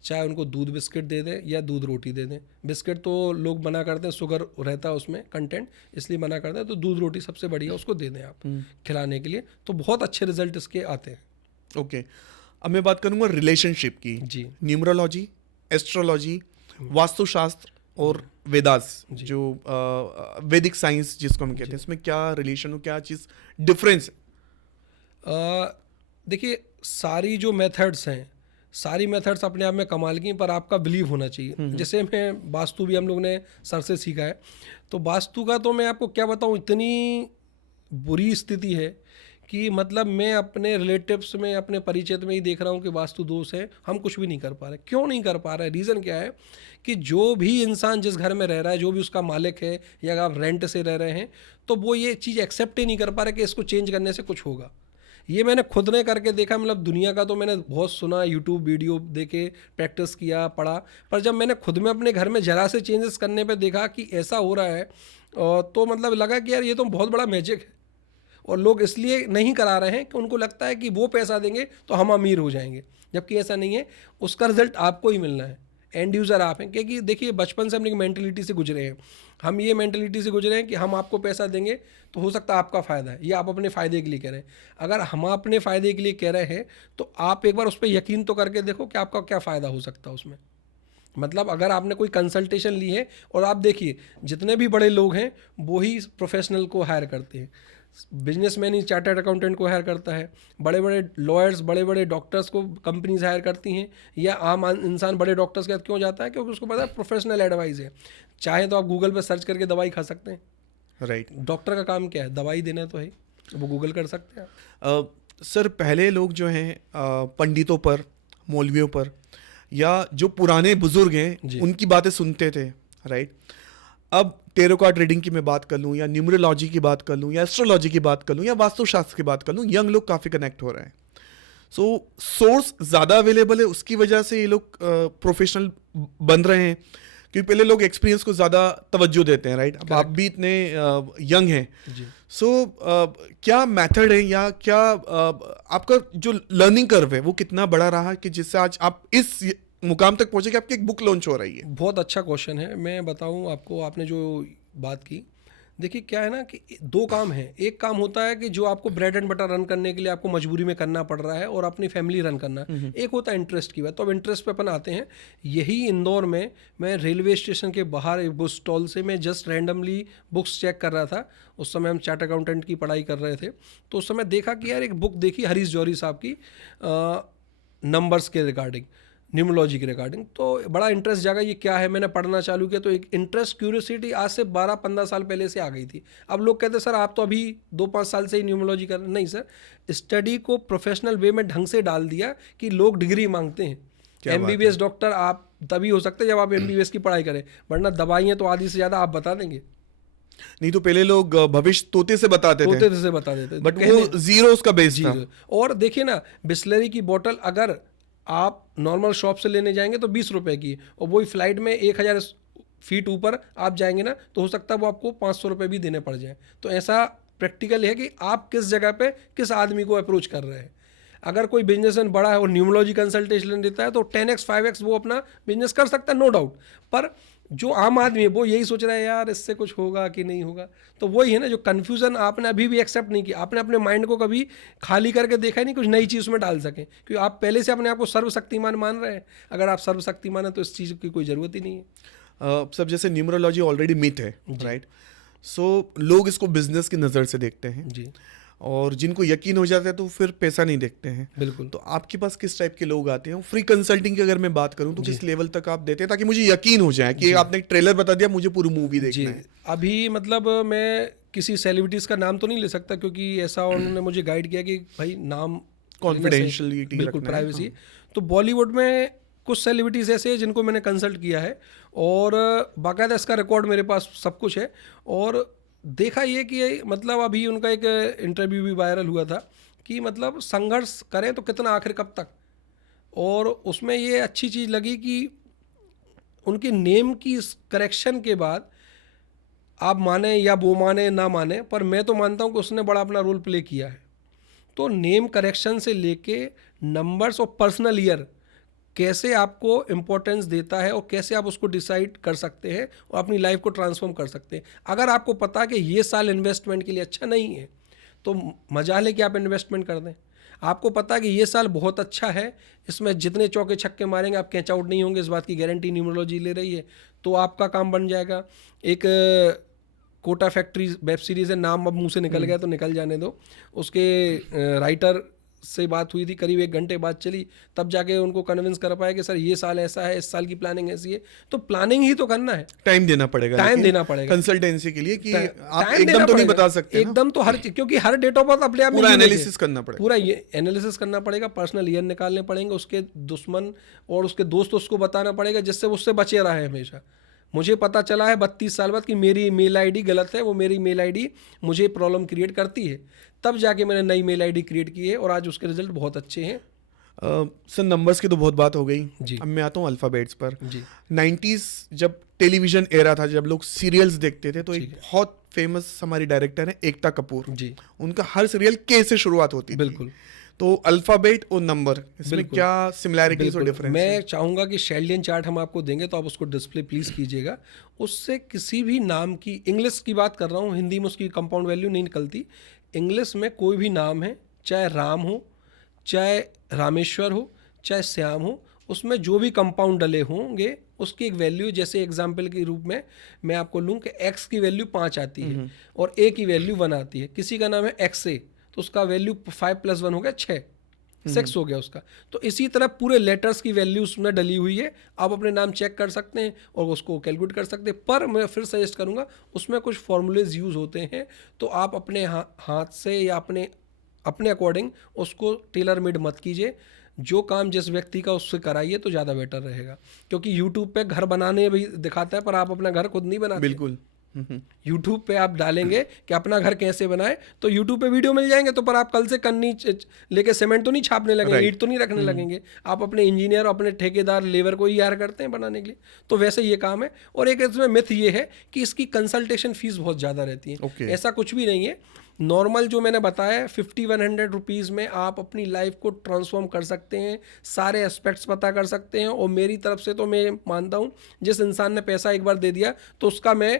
चाहे उनको दूध बिस्किट दे दें या दूध रोटी दे दें। बिस्किट तो लोग मना करते हैं, शुगर रहता है उसमें कंटेंट, इसलिए मना करते हैं, तो दूध रोटी सबसे बढ़िया उसको दे दें आप खिलाने के लिए, तो बहुत अच्छे रिजल्ट इसके आते हैं। ओके, अब मैं बात करूंगा रिलेशनशिप की। जी, न्यूमरोलॉजी, एस्ट्रोलॉजी, वास्तुशास्त्र और वेदास, जो वैदिक साइंस जिसको हम कहते हैं, इसमें क्या रिलेशन हो, क्या चीज़ डिफरेंस? देखिए, सारी जो मेथड्स हैं, सारी मेथड्स अपने आप में कमाल की, पर आपका बिलीव होना चाहिए। जैसे मैं वास्तु भी हम लोग ने सर से सीखा है, तो वास्तु का तो मैं आपको क्या बताऊँ, इतनी बुरी स्थिति है कि मतलब मैं अपने रिलेटिव्स में, अपने परिचित में ही देख रहा हूँ कि वास्तु दोष है, हम कुछ भी नहीं कर पा रहे। क्यों नहीं कर पा रहे? रीज़न क्या है कि जो भी इंसान जिस घर में रह रहा है, जो भी उसका मालिक है, या अगर आप रेंट से रह रहे हैं, तो वो ये चीज़ एक्सेप्ट ही नहीं कर पा रहे कि इसको चेंज करने से कुछ होगा। ये मैंने खुद ने करके देखा, मतलब दुनिया का तो मैंने बहुत सुना, यूट्यूब वीडियो देखे, प्रैक्टिस किया, पढ़ा, पर जब मैंने खुद में अपने घर में ज़रा से चेंजेस करने पे देखा कि ऐसा हो रहा है, तो मतलब लगा कि यार ये तो बहुत बड़ा मैजिक है। और लोग इसलिए नहीं करा रहे हैं कि उनको लगता है कि वो पैसा देंगे तो हम अमीर हो जाएंगे, जबकि ऐसा नहीं है। उसका रिजल्ट आपको ही मिलना है, एंड यूज़र आप हैं। क्योंकि देखिए, बचपन से हम एक मेंटलिटी से गुजरे हैं, हम ये मेंटलिटी से गुजरे हैं कि हम आपको पैसा देंगे तो हो सकता है आपका फ़ायदा है, या आप अपने फ़ायदे के लिए कह रहे हैं। अगर हम अपने फ़ायदे के लिए कह रहे हैं तो आप एक बार उस पर यकीन तो करके देखो कि आपका क्या फ़ायदा हो सकता है उसमें। मतलब अगर आपने कोई कंसल्टेशन ली है, और आप देखिए जितने भी बड़े लोग हैं वो ही प्रोफेशनल को हायर करते हैं। बिजनेसमैन ही चार्टर्ड अकाउंटेंट को हायर करता है, बड़े बड़े लॉयर्स, बड़े बड़े डॉक्टर्स को कंपनीज हायर करती हैं, या आम इंसान बड़े डॉक्टर्स के साथ क्यों जाता है? क्योंकि उसको पता है प्रोफेशनल एडवाइस है। चाहे तो आप गूगल पर सर्च करके दवाई खा सकते हैं, राइट। डॉक्टर का काम क्या है? दवाई देना तो है, वो गूगल कर सकते हैं। सर, पहले लोग जो हैं पंडितों पर, मौलवियों पर, या जो पुराने बुजुर्ग हैं उनकी बातें सुनते थे, राइट। अब टेरो कार्ड रीडिंग की मैं बात कर लूँ, या न्यूमरोलॉजी की बात कर लूँ, या एस्ट्रोलॉजी की बात कर लूँ, या वास्तुशास्त्र की बात कर लूँ, यंग लोग काफ़ी कनेक्ट हो रहे हैं। सो सोर्स ज़्यादा अवेलेबल है, उसकी वजह से ये लोग प्रोफेशनल बन रहे हैं, क्योंकि पहले लोग एक्सपीरियंस को ज़्यादा तवज्जो देते हैं, राइट। अब आप भी इतने यंग हैं, सो क्या मेथड है, या क्या आपका जो लर्निंग कर्व है वो कितना बड़ा रहा कि जिससे आज आप इस मुकाम तक पहुंचे कि आपकी एक बुक लॉन्च हो रही है? बहुत अच्छा क्वेश्चन है। मैं बताऊं आपको, आपने जो बात की, देखिए क्या है ना कि दो काम हैं। एक काम होता है कि जो आपको ब्रेड एंड बटर रन करने के लिए आपको मजबूरी में करना पड़ रहा है और अपनी फैमिली रन करना। एक होता है इंटरेस्ट की बात। तो अब इंटरेस्ट पे अपन आते हैं। यही इंदौर में मैं रेलवे स्टेशन के बाहर एक बुक स्टॉल से मैं जस्ट रैंडमली बुक्स चेक कर रहा था। उस समय हम चार्ट अकाउंटेंट की पढ़ाई कर रहे थे, तो उस समय देखा कि यार एक बुक देखी हरीश जौहरी साहब की, नंबर्स के रिगार्डिंग। न्यूमरोलॉजी के रिगार्डिंग। तो बड़ा इंटरेस्ट जागा ये क्या है, मैंने पढ़ना चालू किया तो एक इंटरेस्ट क्यूरियोसिटी आज से 12-15 साल पहले से आ गई थी। अब लोग कहते हैं सर आप तो अभी 2-5 साल से ही न्यूमरोलॉजी कर, नहीं सर, स्टडी को प्रोफेशनल वे में ढंग से डाल दिया कि लोग डिग्री मांगते हैं। MBBS डॉक्टर आप तभी हो सकते हैं जब आप MBBS की पढ़ाई करें, वरना दवाइयाँ तो आधी से ज़्यादा आप बता देंगे। नहीं तो पहले लोग भविष्य तोते से बताते थे, तोते से बता देते, बट वो जीरो उसका बेस था। और देखिए ना, बिस्लरी की बोतल अगर आप नॉर्मल शॉप से लेने जाएंगे तो 20 रुपए की, और वही फ्लाइट में 1000 फीट ऊपर आप जाएंगे ना तो हो सकता है वो आपको 500 रुपये भी देने पड़ जाए। तो ऐसा प्रैक्टिकल है कि आप किस जगह पे किस आदमी को अप्रोच कर रहे हैं। अगर कोई बिजनेसमैन बड़ा है और न्यूमरोलॉजी कंसल्टेशन देता है तो 10x 5x वो अपना बिजनेस कर सकता है, नो डाउट। पर जो आम आदमी है वो यही सोच रहा है यार इससे कुछ होगा कि नहीं होगा। तो वही है ना, जो कन्फ्यूज़न आपने अभी भी एक्सेप्ट नहीं किया, आपने अपने माइंड को कभी खाली करके देखा ही नहीं कुछ नई चीज़ में डाल सकें, क्योंकि आप पहले से अपने आप को सर्वशक्तिमान मान रहे हैं। अगर आप सर्वशक्तिमान हैं तो इस चीज़ की कोई ज़रूरत ही नहीं है। सब जैसे न्यूमरोलॉजी ऑलरेडी मिथ है, राइट? सो लोग इसको बिजनेस की नज़र से देखते हैं जी, और जिनको यकीन हो जाता है तो फिर पैसा नहीं देखते हैं। बिल्कुल। तो आपके पास किस टाइप के लोग आते हैं? फ्री कंसल्टिंग की अगर मैं बात करूं तो किस लेवल तक आप देते हैं ताकि मुझे यकीन हो जाए कि आपने एक ट्रेलर बता दिया, मुझे पूरी मूवी जी, देखना है? अभी मतलब मैं किसी सेलिब्रिटीज़ का नाम तो नहीं ले सकता क्योंकि ऐसा उन्होंने मुझे गाइड किया कि भाई नाम कॉन्फिडेंशियलिटी बिल्कुल रखना है, प्राइवेसी। तो बॉलीवुड में कुछ सेलिब्रिटीज़ ऐसे हैं जिनको मैंने कंसल्ट किया है और बाकायदा इसका रिकॉर्ड मेरे पास सब कुछ है। और देखा ये कि मतलब अभी उनका एक इंटरव्यू भी वायरल हुआ था कि मतलब संघर्ष करें तो कितना, आखिर कब तक। और उसमें ये अच्छी चीज़ लगी कि उनके नेम की करेक्शन के बाद, आप माने या वो माने ना माने, पर मैं तो मानता हूँ कि उसने बड़ा अपना रोल प्ले किया है। तो नेम करेक्शन से लेके नंबर्स और पर्सनल ईयर कैसे आपको इम्पोर्टेंस देता है और कैसे आप उसको डिसाइड कर सकते हैं और अपनी लाइफ को ट्रांसफॉर्म कर सकते हैं। अगर आपको पता है कि ये साल इन्वेस्टमेंट के लिए अच्छा नहीं है तो मजा ले कि आप इन्वेस्टमेंट कर दें। आपको पता है कि ये साल बहुत अच्छा है, इसमें जितने चौके छक्के मारेंगे आप कैच आउट नहीं होंगे, इस बात की गारंटी न्यूमरोलॉजी ले रही है, तो आपका काम बन जाएगा। एक कोटा फैक्ट्री वेब सीरीज़ है, नाम अब मुंह से निकल गया तो निकल जाने दो, उसके राइटर से बात हुई थी, करीब 1 घंटे बाद चली, तब जाके उनको कन्विंस कर पाया कि सर ये साल ऐसा है, इस साल की प्लानिंग ऐसी है। तो प्लानिंग ही तो करना है, टाइम देना पड़ेगा, टाइम देना पड़ेगा कंसल्टेंसी के लिए कि आप टाइम एकदम तो नहीं बता सकते एकदम तो हर चीज, क्योंकि हर डेट ऑफ बर्थ अपने आप में पूरा unique है। एनालिसिस करना पड़ेगा, पूरा ये एनालिसिस करना पड़ेगा, पर्सनल ईयर निकालने पड़ेंगे, उसके दुश्मन और उसके दोस्त उसको बताना पड़ेगा जिससे उससे बचे रहा है हमेशा। मुझे पता चला है 32 साल बाद कि मेरी मेल आईडी गलत है, वो मेरी मेल आईडी मुझे प्रॉब्लम क्रिएट करती है, तब जाके मैंने नई मेल आईडी क्रिएट की है और आज उसके रिजल्ट बहुत अच्छे हैं। सर नंबर्स की तो बहुत बात हो गई जी। अब मैं आता हूँ अल्फ़ाबेट्स पर। जी 90s जब टेलीविजन एरा था, जब लोग सीरियल्स देखते थे, तो एक बहुत फेमस हमारी डायरेक्टर है एकता कपूर, जी उनका हर सीरियल के से शुरुआत होती थी। बिल्कुल। तो अल्फ़ाबेट और नंबर, इसमें क्या सिमिलैरिटीज और डिफरेंस है? मैं चाहूँगा कि शेल्डियन चार्ट हम आपको देंगे तो आप उसको डिस्प्ले प्लीज़ कीजिएगा। उससे किसी भी नाम की, इंग्लिश की बात कर रहा हूँ, हिंदी में उसकी कंपाउंड वैल्यू नहीं निकलती। इंग्लिश में कोई भी नाम है, चाहे राम हो, चाहे रामेश्वर हो, चाहे श्याम हो, उसमें जो भी कंपाउंड डले होंगे उसकी एक वैल्यू, जैसे एग्जाम्पल के रूप में मैं आपको लूँ कि x की वैल्यू 5 आती है और a की वैल्यू 1 आती है। किसी का नाम है XA तो उसका वैल्यू 5 + 1 हो गया 6, 6 हो गया उसका। तो इसी तरह पूरे लेटर्स की वैल्यू उसमें डली हुई है, आप अपने नाम चेक कर सकते हैं और उसको कैलकुलेट कर सकते हैं। पर मैं फिर सजेस्ट करूँगा, उसमें कुछ फॉर्मूलेज यूज़ होते हैं, तो आप अपने हाथ से या अपने अकॉर्डिंग उसको टेलर मेड मत कीजिए। जो काम जिस व्यक्ति का उससे कराइए तो ज़्यादा बेटर रहेगा, क्योंकि यूट्यूब पे घर बनाने भी दिखाता है पर आप अपना घर खुद नहीं बनाते। बिल्कुल। यूट्यूब पे आप डालेंगे कि अपना घर कैसे बनाए तो यूट्यूब पे वीडियो मिल जाएंगे, तो पर आप कल से कन्नी लेके सीमेंट तो नहीं छापने लगेंगे, ईंट तो नहीं रखने लगेंगे। आप अपने इंजीनियर, अपने ठेकेदार, लेबर को ही हायर करते हैं बनाने के लिए। तो वैसे ये काम है। और एक इसमें मिथ ये है कि इसकी कंसल्टेशन फीस बहुत ज़्यादा रहती है। ऐसा कुछ भी नहीं है। नॉर्मल जो मैंने बताया 50-100 रुपीज़ में आप अपनी लाइफ को ट्रांसफॉर्म कर सकते हैं, सारे एस्पेक्ट्स पता कर सकते हैं। और मेरी तरफ से तो मैं मानता हूँ जिस इंसान ने पैसा एक बार दे दिया तो उसका मैं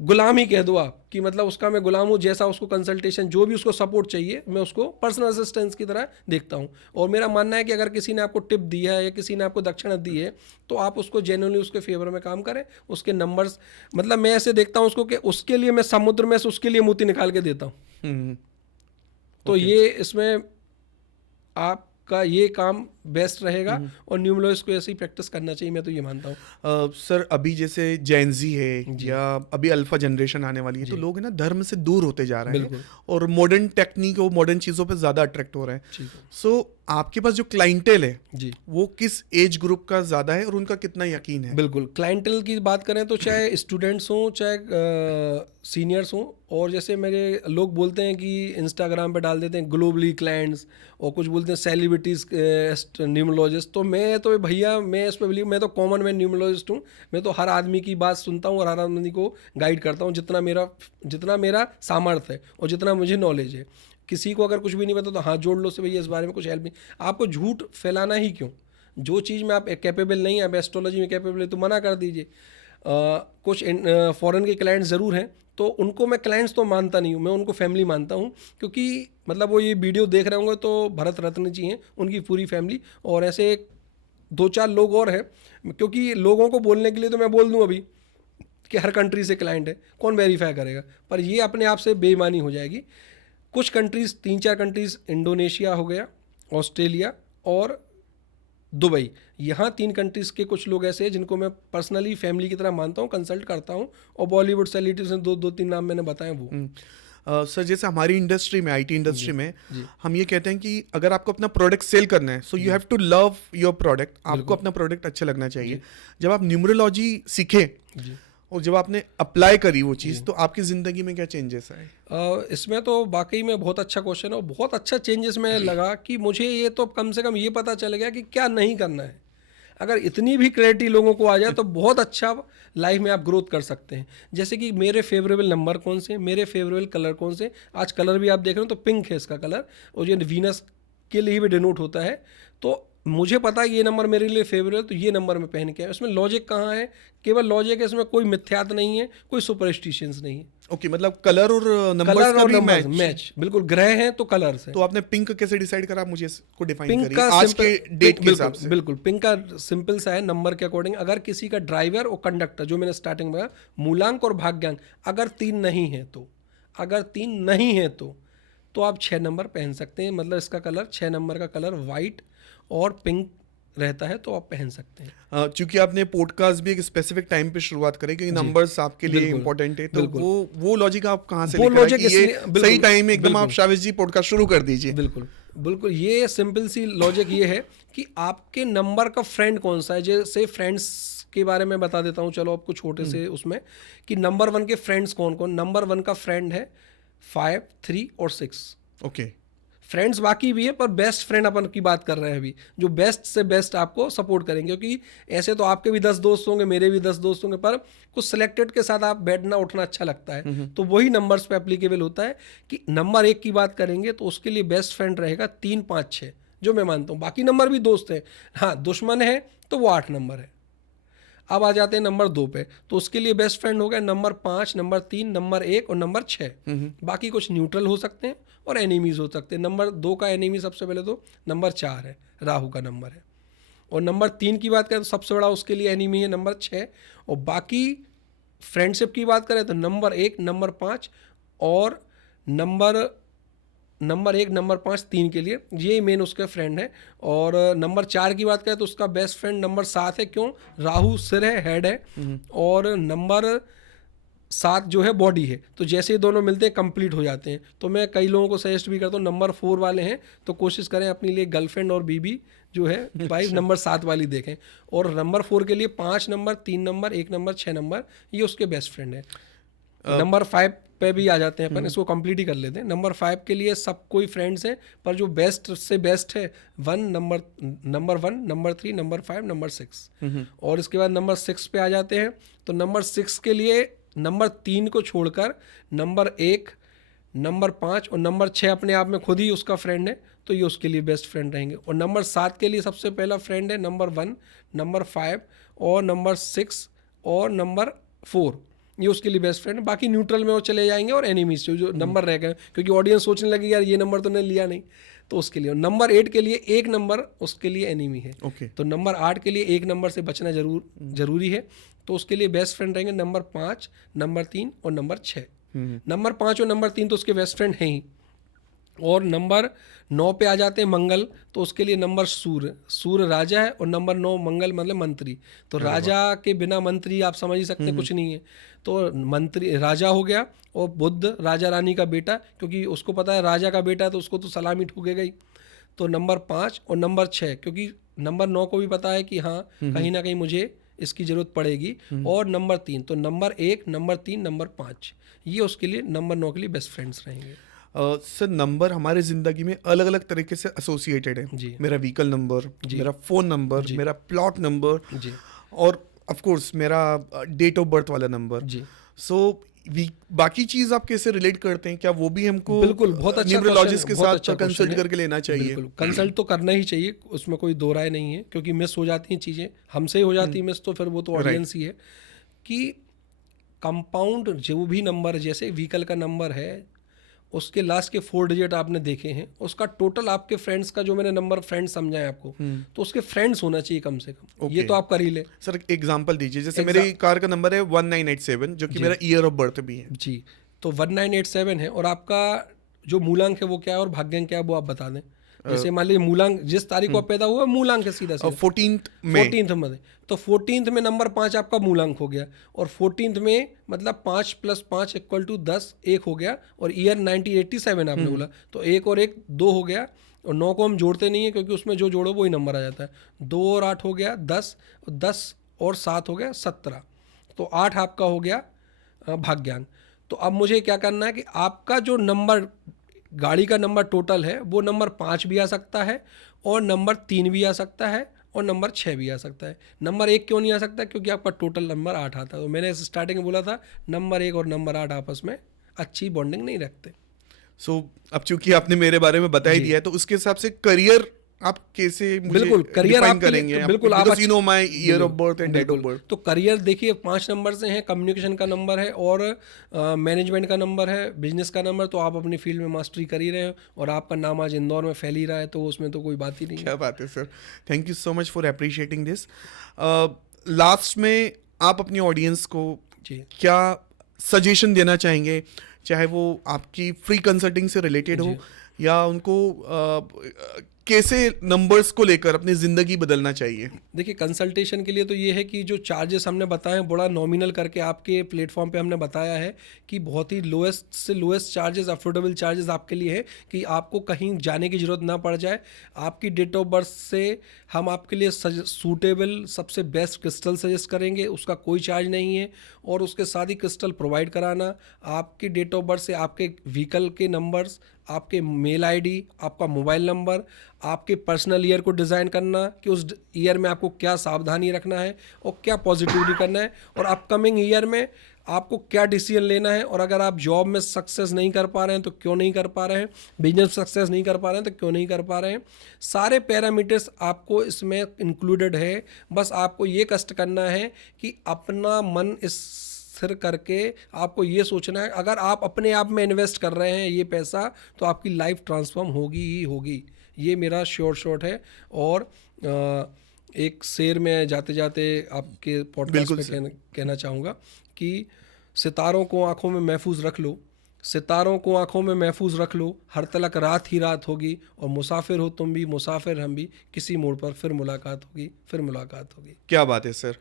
गुलाम ही कह दो आप, कि मतलब उसका मैं गुलाम हूँ। जैसा उसको कंसल्टेशन, जो भी उसको सपोर्ट चाहिए, मैं उसको पर्सनल असिस्टेंस की तरह देखता हूँ। और मेरा मानना है कि अगर किसी ने आपको टिप दी है या किसी ने आपको दक्षिणा दी है तो आप उसको जेन्युइनली उसके फेवर में काम करें। उसके नंबर्स, मतलब मैं ऐसे देखता हूँ उसको कि उसके लिए मैं समुद्र में से उसके लिए मोती निकाल के देता हूँ। तो ये इसमें आप आपका ये काम बेस्ट रहेगा और न्यूमरोलॉजिस्ट को ऐसे ही प्रैक्टिस करना चाहिए, मैं तो ये मानता हूँ। सर अभी जैसे जेनजी है या अभी अल्फा जनरेशन आने वाली है, तो लोग है ना धर्म से दूर होते जा रहे हैं और मॉडर्न टेक्निक और मॉडर्न चीज़ों पे ज़्यादा अट्रैक्ट हो रहे हैं। सो आपके पास जो क्लाइंटेल है जी, वो किस एज ग्रुप का ज़्यादा है और उनका कितना यकीन है? बिल्कुल क्लाइंटल की बात करें तो चाहे स्टूडेंट्स हों चाहे सीनियर्स हों, और जैसे मेरे लोग बोलते हैं कि इंस्टाग्राम पे डाल देते हैं ग्लोबली क्लाइंट्स और कुछ बोलते हैं सेलिब्रिटीज़ न्यूमरोलॉजिस्ट, तो मैं तो भैया मैं इस पर बिलीव, मैं तो कॉमन मैन न्यूमरोलॉजिस्ट हूँ। मैं तो हर आदमी की बात सुनता हूँ और हर आदमी को गाइड करता हूँ जितना मेरा सामर्थ्य है और जितना मुझे नॉलेज है। किसी को अगर कुछ भी नहीं पता तो हाथ जोड़ लो से भैया इस बारे में कुछ हेल्प नहीं, आपको झूठ फैलाना ही क्यों? जो चीज़ में आप कैपेबल नहीं है, आप एस्ट्रोलॉजी में कैपेबल है तो मना कर दीजिए। कुछ फॉरेन के क्लाइंट्स ज़रूर हैं, तो उनको मैं क्लाइंट्स तो मानता नहीं हूँ, मैं उनको फैमिली मानता हूँ, क्योंकि मतलब वो ये वीडियो देख रहे होंगे तो भरत रत्न जी हैं, उनकी पूरी फैमिली, और ऐसे 2-4 लोग और हैं, क्योंकि लोगों को बोलने के लिए तो मैं बोल दूँ अभी कि हर कंट्री से क्लाइंट है, कौन वेरीफाई करेगा? पर ये अपने आप से बेईमानी हो जाएगी। कुछ कंट्रीज़, 3-4 कंट्रीज़, इंडोनेशिया हो गया, ऑस्ट्रेलिया और दुबई, यहाँ 3 कंट्रीज़ के कुछ लोग ऐसे हैं जिनको मैं पर्सनली फैमिली की तरह मानता हूँ, कंसल्ट करता हूँ, और बॉलीवुड सेलिब्रिटीज़ में 2-3 नाम मैंने बताए वो। सर जैसे हमारी इंडस्ट्री में, आईटी इंडस्ट्री में हम ये कहते हैं कि अगर आपको अपना प्रोडक्ट सेल करना है, so you have to love your product, आपको अपना प्रोडक्ट अच्छा लगना चाहिए। जब आप न्यूमरोलॉजी सीखे और जब आपने अप्लाई करी वो चीज़, तो आपकी ज़िंदगी में क्या चेंजेस आए? इसमें तो वाकई में बहुत अच्छा क्वेश्चन है और बहुत अच्छा चेंजेस में लगा कि मुझे ये तो कम से कम ये पता चल गया कि क्या नहीं करना है। अगर इतनी भी क्लैरिटी लोगों को आ जाए तो बहुत अच्छा लाइफ में आप ग्रोथ कर सकते हैं। जैसे कि मेरे फेवरेबल नंबर कौन से, मेरे फेवरेबल कलर कौन से, आज कलर भी आप देख रहे हो तो पिंक है इसका कलर, और ये वीनस के लिए भी डिनोट होता है, तो मुझे पता है ये नंबर मेरे लिए फेवरेट है तो ये नंबर में पहन के आया। इसमें लॉजिक कहाँ है? केवल लॉजिक है, इसमें कोई मिथ्यात नहीं है, कोई सुपरस्टिशंस नहीं है। ओके, मतलब कलर और नंबर्स का भी मैच बिल्कुल, ग्रह हैं तो कलर्स हैं। तो आपने पिंक कैसे डिसाइड करा? मुझे इसको डिफाइन पिंक करिए का आज के डेट के हिसाब से। बिल्कुल पिंक का सिंपल सा है, नंबर के अकॉर्डिंग। अगर किसी का ड्राइवर और कंडक्टर, जो मैंने स्टार्टिंग में कहा, मूलांक और भाग्यांक अगर 3 नहीं है तो, अगर 3 नहीं है तो आप 6 नंबर पहन सकते हैं। मतलब इसका कलर 6 नंबर का कलर वाइट और पिंक रहता है तो आप पहन सकते हैं। क्योंकि आपने पॉडकास्ट भी एक स्पेसिफिक टाइम पे शुरुआत करें, क्योंकि नंबर्स आपके लिए इंपॉर्टेंट है, तो वो लॉजिक आप कहाँ से लेकर आए कि ये सही टाइम में एकदम आप शावेश जी पॉडकास्ट शुरू कर दीजिए? बिल्कुल ये सिंपल सी लॉजिक ये है कि आपके नंबर का फ्रेंड कौन सा है। जैसे फ्रेंड्स के बारे में बता देता हूँ, चलो आपको छोटे से उसमें, कि नंबर 1 के फ्रेंड्स कौन कौन। नंबर 1 का फ्रेंड है 5, 3 और 6। ओके, फ्रेंड्स बाकी भी है पर बेस्ट फ्रेंड अपन की बात कर रहे हैं अभी, जो बेस्ट से बेस्ट आपको सपोर्ट करेंगे। क्योंकि ऐसे तो आपके भी 10 दोस्त होंगे, मेरे भी 10 दोस्त होंगे, पर कुछ सिलेक्टेड के साथ आप बैठना उठना अच्छा लगता है, तो वही नंबर्स पे एप्लीकेबल होता है। कि नंबर 1 की बात करेंगे तो उसके लिए बेस्ट फ्रेंड रहेगा 3, 5, 6, जो मैं मानता हूँ। बाकी नंबर भी दोस्त हैं, हाँ दुश्मन है तो वो 8 नंबर है। अब आ जाते हैं नंबर 2 पे, तो उसके लिए बेस्ट फ्रेंड हो गया नंबर 5, नंबर 3, नंबर 1 और नंबर 6। बाकी कुछ न्यूट्रल हो सकते हैं और एनिमीज हो सकते हैं। नंबर 2 का एनिमी सबसे पहले तो नंबर 4 है, राहु का नंबर है। और नंबर 3 की बात करें तो सबसे बड़ा उसके लिए एनिमी है नंबर 6। और बाकी फ्रेंडशिप की बात करें तो नंबर 1, नंबर 5 और नंबर 1, नंबर 5, 3 के लिए ये मेन उसके फ्रेंड है। और नंबर 4 की बात करें तो उसका बेस्ट फ्रेंड नंबर 7 है। क्यों? राहु सिर है, हेड है, और नंबर 7 जो है बॉडी है। तो जैसे ही दोनों मिलते हैं कंप्लीट हो जाते हैं। तो मैं कई लोगों को सजेस्ट भी करता हूँ, नंबर 4 वाले हैं तो कोशिश करें अपने लिए गर्लफ्रेंड और बीबी जो है वाइफ नंबर 7 वाली देखें। और नंबर 4 के लिए 5 नंबर, 3 नंबर, 1 नंबर, 6 नंबर, ये उसके बेस्ट फ्रेंड है। नंबर 5 पे भी आ जाते हैं अपन, इसको कंप्लीट ही कर लेते हैं। नंबर 5 के लिए सब कोई फ्रेंड्स हैं, पर जो बेस्ट से बेस्ट है नंबर 1, नंबर 3, नंबर 5, नंबर 6। और इसके बाद नंबर 6 पे आ जाते हैं। तो नंबर 6 के लिए नंबर 3 को छोड़कर नंबर 1, नंबर 5 और नंबर 6 अपने आप में खुद ही उसका फ्रेंड है, तो ये उसके लिए बेस्ट फ्रेंड रहेंगे। और नंबर 7 के लिए सबसे पहला फ्रेंड है नंबर 1, नंबर 5 और नंबर 6 और नंबर 4, ये उसके लिए बेस्ट फ्रेंड है। बाकी न्यूट्रल में वो चले जाएंगे और एनिमीज जो नंबर रह गए, क्योंकि ऑडियंस सोचने लगी यार ये नंबर तो ने लिया नहीं, तो उसके लिए। नंबर 8 के लिए 1 नंबर उसके लिए एनिमी है। तो नंबर 8 के लिए 1 नंबर से बचना जरूरी है, तो उसके लिए बेस्ट फ्रेंड रहेंगे नंबर 5, नंबर 3 और नंबर 6। नंबर 5 और नंबर 3 तो उसके बेस्ट फ्रेंड हैं ही। और नंबर 9 पे आ जाते हैं मंगल, तो उसके लिए नंबर सूर्य राजा है और नंबर 9 मंगल मतलब मंत्री। तो राजा के बिना मंत्री आप समझ ही सकते हैं कुछ नहीं है। तो मंत्री राजा हो गया, और बुध राजा रानी का बेटा, क्योंकि उसको पता है राजा का बेटा है तो उसको तो सलामी ठुकेगा ही। तो नंबर 5 और नंबर 6, क्योंकि नंबर 9 को भी पता है कि हाँ कहीं ना कहीं मुझे इसकी जरूरत पड़ेगी। और नंबर 3, तो नंबर 1, नंबर 3, नंबर 5, ये उसके लिए नंबर 9 के लिए बेस्ट फ्रेंड्स रहेंगे। सर नंबर हमारे ज़िंदगी में अलग अलग तरीके से एसोसिएटेड है। जी। मेरा व्हीकल नंबर, मेरा फ़ोन नंबर, जी। मेरा प्लॉट नंबर, जी और ऑफ कोर्स मेरा डेट ऑफ बर्थ वाला नंबर। जी सो बाकी चीज़ आप कैसे रिलेट करते हैं? क्या वो भी हमको बिल्कुल, बहुत अच्छा न्यूमरोलॉजिस्ट के बहुत साथ अच्छा कंसल्ट क्वेश्चन है। करके लेना चाहिए? बिल्कुल कंसल्ट तो करना ही चाहिए, उसमें कोई दो राय नहीं है, क्योंकि मिस हो जाती हैं चीज़ें, हमसे ही हो जाती है मिस, तो फिर वो तो ऑडियंस ही है। कि कंपाउंड जो भी नंबर, जैसे व्हीकल का नंबर है, उसके लास्ट के 4 डिजिट आपने देखे हैं, उसका टोटल आपके फ्रेंड्स का, जो मैंने नंबर फ्रेंड समझा है आपको, तो उसके फ्रेंड्स होना चाहिए कम से कम। ये तो आप कर ही ले। सर एग्जांपल दीजिए, जैसे मेरी कार का नंबर है 1987, जो कि मेरा ईयर ऑफ बर्थ भी है। जी, तो 1987 है, और आपका जो मूलांक है वो क्या है और भाग्यांक क्या है वो आप बता दें। जैसे मान लीजिए मूलांक जिस तारीख को आप पैदा हुआ, मूलांक है सीधा सीधा 14th में। 14th में, तो 14th में नंबर 5 आपका मूलांक हो गया, और 14th में मतलब 5 + 5 = 10, 1 हो गया, और ईयर 1987 आपने बोला, तो 1 और 1 2 हो गया, और 9 को हम जोड़ते नहीं है क्योंकि उसमें जो जोड़ो वही नंबर आ जाता है। 2 और 8 हो गया 10, 10 और 7 हो गया 17, तो 8 आपका हो गया भाग्यांक। तो अब मुझे क्या करना है कि आपका जो नंबर, गाड़ी का नंबर टोटल है, वो नंबर 5 भी आ सकता है, और नंबर 3 भी आ सकता है, और नंबर 6 भी आ सकता है। नंबर 1 क्यों नहीं आ सकता? क्योंकि आपका टोटल नंबर 8 आता है। तो मैंने स्टार्टिंग में बोला था नंबर 1 और नंबर 8 आपस में अच्छी बॉन्डिंग नहीं रखते। सो अब चूंकि आपने मेरे बारे में बता ही दिया है, तो उसके हिसाब से करियर आप कैसे मुझे बिल्कुल करियर डिफाइन आपके लिए, करेंगे? बिल्कुल आप you know my year of birth and date of birth. तो करियर देखिए 5 नंबर से हैं, कम्युनिकेशन का नंबर है, और मैनेजमेंट का नंबर है, बिजनेस का नंबर। तो आप अपनी फील्ड में मास्टरी कर ही रहे हो, और आपका नाम आज इंदौर में फैल ही रहा है, तो उसमें तो कोई बात ही नहीं है। क्या बात है sir, thank you so much for appreciating this. Last में आप अपनी ऑडियंस को जी क्या सजेशन देना चाहेंगे, चाहे वो आपकी फ्री कंसल्टिंग से रिलेटेड हो, या उनको कैसे नंबर्स को लेकर अपनी ज़िंदगी बदलना चाहिए? देखिए कंसल्टेशन के लिए तो ये है कि जो चार्जेस हमने बताए हैं, बड़ा नॉमिनल करके आपके प्लेटफॉर्म पे हमने बताया है कि बहुत ही लोएस्ट से लोएस्ट चार्जेस, अफोर्डेबल चार्जेस आपके लिए है, कि आपको कहीं जाने की ज़रूरत ना पड़ जाए। आपकी डेट ऑफ बर्थ से हम आपके लिए सूटेबल सबसे बेस्ट क्रिस्टल सजेस्ट करेंगे, उसका कोई चार्ज नहीं है, और उसके साथ ही क्रिस्टल प्रोवाइड कराना, आपकी डेट ऑफ बर्थ से आपके व्हीकल के नंबर्स, आपके मेल आईडी, आपका मोबाइल नंबर, आपके पर्सनल ईयर को डिज़ाइन करना कि उस ईयर में आपको क्या सावधानी रखना है और क्या पॉजिटिवली करना है, और अपकमिंग ईयर में आपको क्या डिसीजन लेना है, और अगर आप जॉब में सक्सेस नहीं कर पा रहे हैं तो क्यों नहीं कर पा रहे हैं, बिजनेस सक्सेस नहीं कर पा रहे हैं तो क्यों नहीं कर पा रहे हैं। सारे पैरामीटर्स आपको इसमें इंक्लूडेड है। बस आपको ये कष्ट करना है कि अपना मन इस स्थिर करके आपको ये सोचना है, अगर आप अपने आप में इन्वेस्ट कर रहे हैं ये पैसा, तो आपकी लाइफ ट्रांसफॉर्म होगी ही होगी। ये मेरा शॉर्ट है। और एक शेर में जाते जाते आपके पॉडकास्ट पे कहना चाहूँगा कि सितारों को आंखों में महफूज रख लो, सितारों को आंखों में महफूज रख लो, हर तलक रात ही रात होगी, और मुसाफिर हो तुम भी, मुसाफिर हम भी, किसी मोड़ पर फिर मुलाकात होगी, फिर मुलाकात होगी। क्या बात है सर।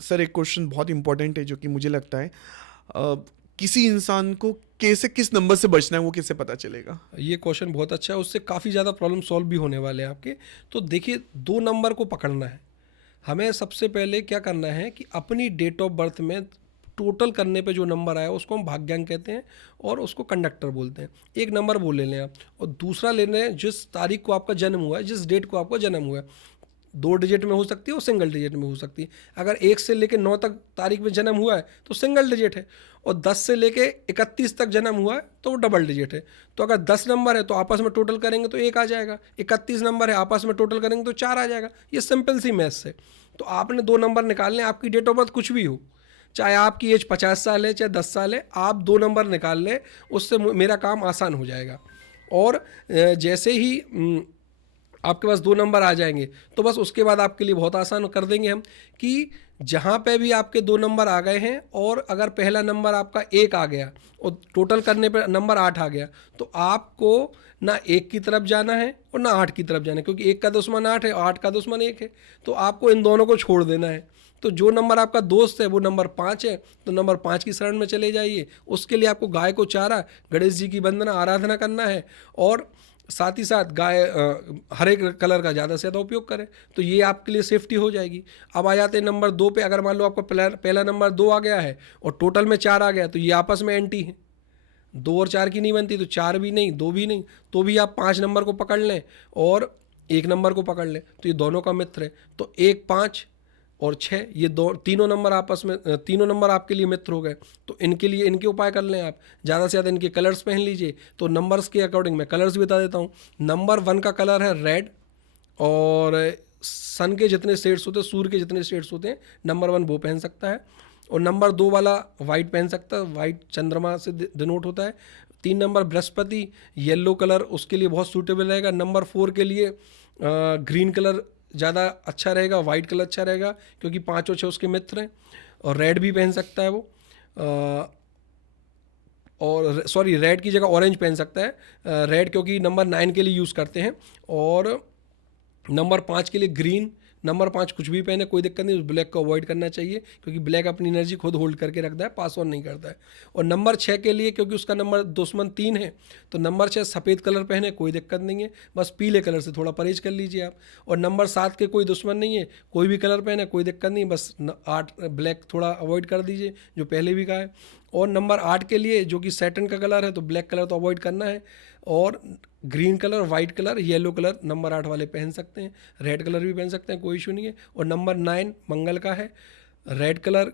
सर एक क्वेश्चन बहुत इंपॉर्टेंट है जो कि मुझे लगता है किसी इंसान को कैसे, किस नंबर से बचना है वो कैसे पता चलेगा? ये क्वेश्चन बहुत अच्छा है, उससे काफ़ी ज़्यादा प्रॉब्लम सॉल्व भी होने वाले हैं आपके। तो देखिए 2 नंबर को पकड़ना है हमें। सबसे पहले क्या करना है कि अपनी डेट ऑफ बर्थ में टोटल करने पे जो नंबर आया उसको हम भाग्यांक कहते हैं, और उसको कंडक्टर बोलते हैं। एक नंबर वो ले लें आप, और दूसरा ले लें जिस तारीख को आपका जन्म हुआ है, जिस डेट को आपका जन्म हुआ है। 2 डिजिट में हो सकती है और सिंगल डिजिट में हो सकती है। अगर 1 से लेकर 9 तक तारीख में जन्म हुआ है तो सिंगल डिजिट है, और 10 से लेके 31 तक जन्म हुआ है तो वो डबल डिजिट है। तो अगर 10 नंबर है तो आपस में टोटल करेंगे तो 1 आ जाएगा, 31 नंबर है आपस में टोटल करेंगे तो 4 आ जाएगा। ये सिंपल सी मैथ्स है। तो आपने 2 नंबर निकालने, आपकी डेट ऑफ बर्थ कुछ भी हो, चाहे आपकी एज 50 साल है चाहे 10 साल है, आप 2 नंबर निकाल लें, उससे मेरा काम आसान हो जाएगा। और जैसे ही आपके पास 2 नंबर आ जाएंगे, तो बस उसके बाद आपके लिए बहुत आसान कर देंगे हम कि जहाँ पे भी आपके 2 नंबर आ गए हैं और अगर पहला नंबर आपका 1 आ गया और टोटल करने पे नंबर 8 आ गया, तो आपको ना 1 की तरफ जाना है और ना 8 की तरफ जाना है, क्योंकि 1 का दुश्मन 8 है और 8 का दुश्मन 1 है, तो आपको इन दोनों को छोड़ देना है। तो जो नंबर आपका दोस्त है वो नंबर 5 है, तो नंबर 5 की शरण में चले जाइए। उसके लिए आपको गाय को चारा, गणेश जी की वंदना, आराधना करना है और साथ ही साथ गाय हरे कलर का ज़्यादा से ज़्यादा उपयोग करें, तो ये आपके लिए सेफ्टी हो जाएगी। अब आ जाते हैं नंबर 2 पे। अगर मान लो आपका पहला नंबर 2 आ गया है और टोटल में 4 आ गया, तो ये आपस में एंटी है, 2 और 4 की नहीं बनती, तो 4 भी नहीं, 2 भी नहीं, तो भी आप 5 नंबर को पकड़ लें और 1 नंबर को पकड़ लें, तो ये दोनों का मित्र है। तो 1, 5 और 6, ये तीनों नंबर आपस में, तीनों नंबर आपके लिए मित्र हो गए। तो इनके लिए इनके उपाय कर लें आप, ज़्यादा से ज़्यादा इनके कलर्स पहन लीजिए। तो नंबर्स के अकॉर्डिंग मैं कलर्स भी बता देता हूँ। नंबर 1 का कलर है रेड, और सन के जितने शेड्स होते हैं, सूर्य के जितने शेड्स होते हैं, नंबर 1 वो पहन सकता है। और नंबर 2 वाला वाइट पहन सकता है, वाइट चंद्रमा से डिनोट होता है। 3 नंबर बृहस्पति, येलो कलर उसके लिए बहुत सूटेबल रहेगा। नंबर 4 के लिए ग्रीन कलर ज़्यादा अच्छा रहेगा, वाइट कलर अच्छा रहेगा, क्योंकि 5 और 6 उसके मित्र हैं। और रेड भी पहन सकता है वो, और सॉरी, रेड की जगह ऑरेंज पहन सकता है, रेड क्योंकि नंबर 9 के लिए यूज़ करते हैं। और नंबर 5 के लिए ग्रीन, नंबर 5 कुछ भी पहने कोई दिक्कत नहीं, उस ब्लैक को अवॉइड करना चाहिए, क्योंकि ब्लैक अपनी एनर्जी खुद होल्ड करके रखता है, पास ऑन नहीं करता है। और नंबर 6 के लिए, क्योंकि उसका नंबर दुश्मन 3 है, तो नंबर 6 सफ़ेद कलर पहने कोई दिक्कत नहीं है, बस पीले कलर से थोड़ा परहेज कर लीजिए आप। और नंबर 7 के कोई दुश्मन नहीं है, कोई भी कलर पहने कोई दिक्कत नहीं, बस 8 ब्लैक थोड़ा अवॉइड कर दीजिए, जो पहले भी कहा है। और नंबर 8 के लिए, जो कि सैटर्न का कलर है, तो ब्लैक कलर तो अवॉइड करना है। और green colour, white colour, yellow colour number 8 वाले पहन सकते हैं, रेड कलर भी पहन सकते हैं, कोई इशू नहीं है। और नंबर 9 मंगल का है, red colour,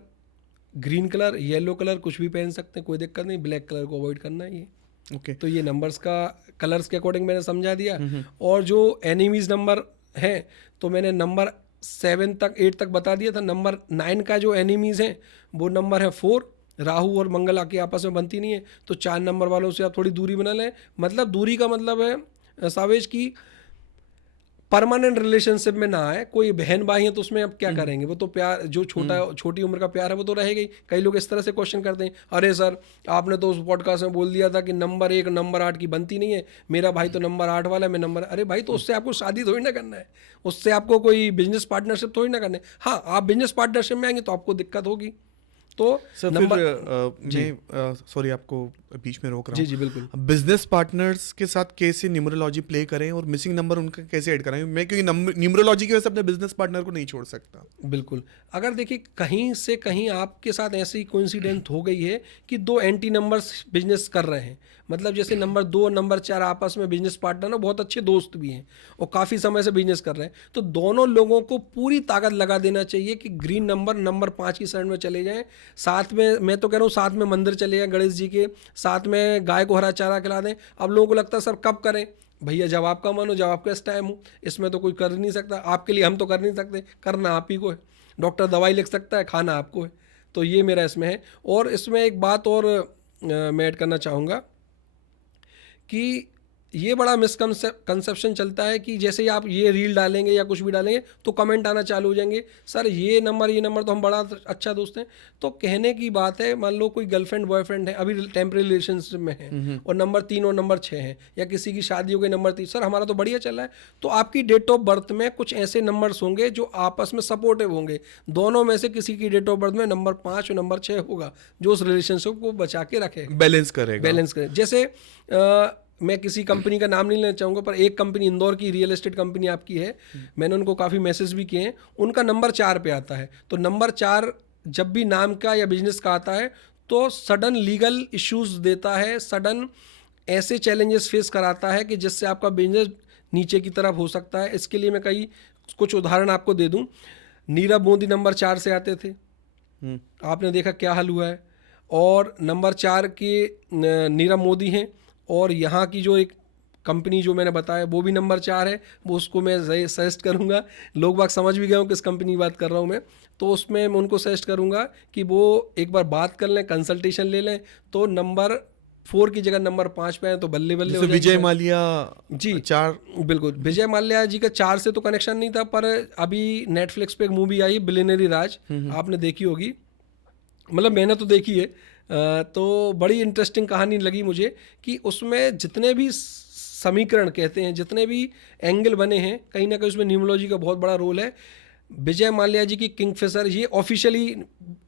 green colour, yellow colour कुछ भी पहन सकते हैं, कोई दिक्कत नहीं, ब्लैक कलर को अवॉइड करना है ये। ओके। तो ये नंबर्स का कलर्स के अकॉर्डिंग मैंने समझा दिया। और जो एनिमीज नंबर हैं, तो मैंने नंबर 7 तक 8 तक बता दिया था। नंबर 9 का जो एनिमीज हैं वो नंबर है 4, राहु और मंगल आके आपस में बनती नहीं है, तो 4 नंबर वालों से आप थोड़ी दूरी बना लें। मतलब दूरी का मतलब है सावेश की परमानेंट रिलेशनशिप में ना आए। कोई बहन भाई है तो उसमें अब क्या करेंगे, वो तो प्यार, जो छोटी उम्र का प्यार है वो तो रहेगा ही। कई लोग इस तरह से क्वेश्चन करते हैं, अरे सर आपने तो उस पॉडकास्ट में बोल दिया था कि नंबर 1 नंबर 8 की बनती नहीं है, मेरा भाई तो नंबर 8 वाला है, मैं नंबर, अरे भाई तो उससे आपको शादी थोड़ी ना करना है, उससे आपको कोई बिजनेस पार्टनरशिप थोड़ी ना करना है। हाँ, आप बिजनेस पार्टनरशिप में आएंगे तो आपको दिक्कत होगी। तो सर नंबर मैं सॉरी आपको बीच में रोक रहा जी हूँ। जी बिल्कुल। बिजनेस पार्टनर्स के साथ कैसे न्यूमरोलॉजी प्ले करें और मिसिंग नंबर उनका कैसे ऐड कराएं? मैं क्योंकि न्यूमरोलॉजी की वजह से अपने बिजनेस पार्टनर को नहीं छोड़ सकता। बिल्कुल, अगर देखिए कहीं से कहीं आपके साथ ऐसी कोइंसिडेंट हो गई है कि 2 एंटी नंबर्स बिजनेस कर रहे हैं, मतलब जैसे नंबर 2 और नंबर 4 आपस में बिजनेस पार्टनर ना, बहुत अच्छे दोस्त भी हैं और काफ़ी समय से बिजनेस कर रहे हैं, तो दोनों लोगों को पूरी ताकत लगा देना चाहिए कि ग्रीन नंबर 5 की शरण में चले जाएं। साथ में, मैं तो कह रहा हूँ, साथ में मंदिर चले जाएं गणेश जी के, साथ में गाय को हरा चारा खिला दें। अब लोगों को लगता है सर कब करें, भैया जब आपका मन हो, जब आपका इस टाइम हो, इसमें तो कोई कर नहीं सकता आपके लिए, हम तो कर नहीं सकते, करना आप ही को है। डॉक्टर दवाई लिख सकता है, खाना आपको है। तो ये मेरा इसमें है। और इसमें एक बात और मैं ऐड करना चाहूँगा कि ये बड़ा मिसकंसेप्शन चलता है कि जैसे ही आप ये रील डालेंगे या कुछ भी डालेंगे तो कमेंट आना चालू हो जाएंगे, सर ये नंबर तो हम बड़ा अच्छा दोस्त हैं। तो कहने की बात है, मान लो कोई गर्लफ्रेंड बॉयफ्रेंड है, अभी टेम्परेरी रिलेशनशिप में है और नंबर 3 और नंबर 6 है, या किसी की शादी हो गई नंबर 3, सर हमारा तो बढ़िया चल रहा है, तो आपकी डेट ऑफ बर्थ में कुछ ऐसे नंबर्स होंगे जो आपस में सपोर्टिव होंगे। दोनों में से किसी की डेट ऑफ बर्थ में नंबर 5 और नंबर 6 होगा, जो उस रिलेशनशिप को बचा के रखेगा, बैलेंस करेगा। जैसे मैं किसी कंपनी का नाम नहीं लेना चाहूँगा, पर एक कंपनी इंदौर की रियल एस्टेट कंपनी आपकी है, मैंने उनको काफ़ी मैसेज भी किए हैं, उनका नंबर 4 पे आता है। तो नंबर 4 जब भी नाम का या बिजनेस का आता है तो सडन लीगल इश्यूज देता है, सडन ऐसे चैलेंजेस फेस कराता है कि जिससे आपका बिजनेस नीचे की तरफ हो सकता है। इसके लिए मैं कुछ उदाहरण आपको दे दूँ। नीरव मोदी नंबर 4 से आते थे, आपने देखा क्या हाल हुआ है। और नंबर 4 के नीरव मोदी हैं, और यहाँ की जो एक कंपनी जो मैंने बताया वो भी नंबर 4 है, वो उसको मैं सजेस्ट करूँगा, लोग बाग समझ भी गए हो किस कंपनी की बात कर रहा हूँ मैं, तो उसमें मैं उनको सजेस्ट करूँगा कि वो एक बार बात कर लें, कंसल्टेशन ले लें। तो नंबर 4 की जगह नंबर 5 पे आए तो बल्ले बल्ले हो जैसे जाएगी। विजय माल्या जी 4 बिल्कुल, विजय माल्या जी का 4 से तो कनेक्शन नहीं था, पर अभी नेटफ्लिक्स पे एक मूवी आई बिलियनरी राज, आपने देखी होगी, मतलब मैंने तो देखी है। तो बड़ी इंटरेस्टिंग कहानी लगी मुझे कि उसमें जितने भी समीकरण कहते हैं, जितने भी एंगल बने हैं, कहीं ना कहीं उसमें न्यूमरोलॉजी का बहुत बड़ा रोल है। विजय माल्या जी की किंगफिशर, ये ऑफिशियली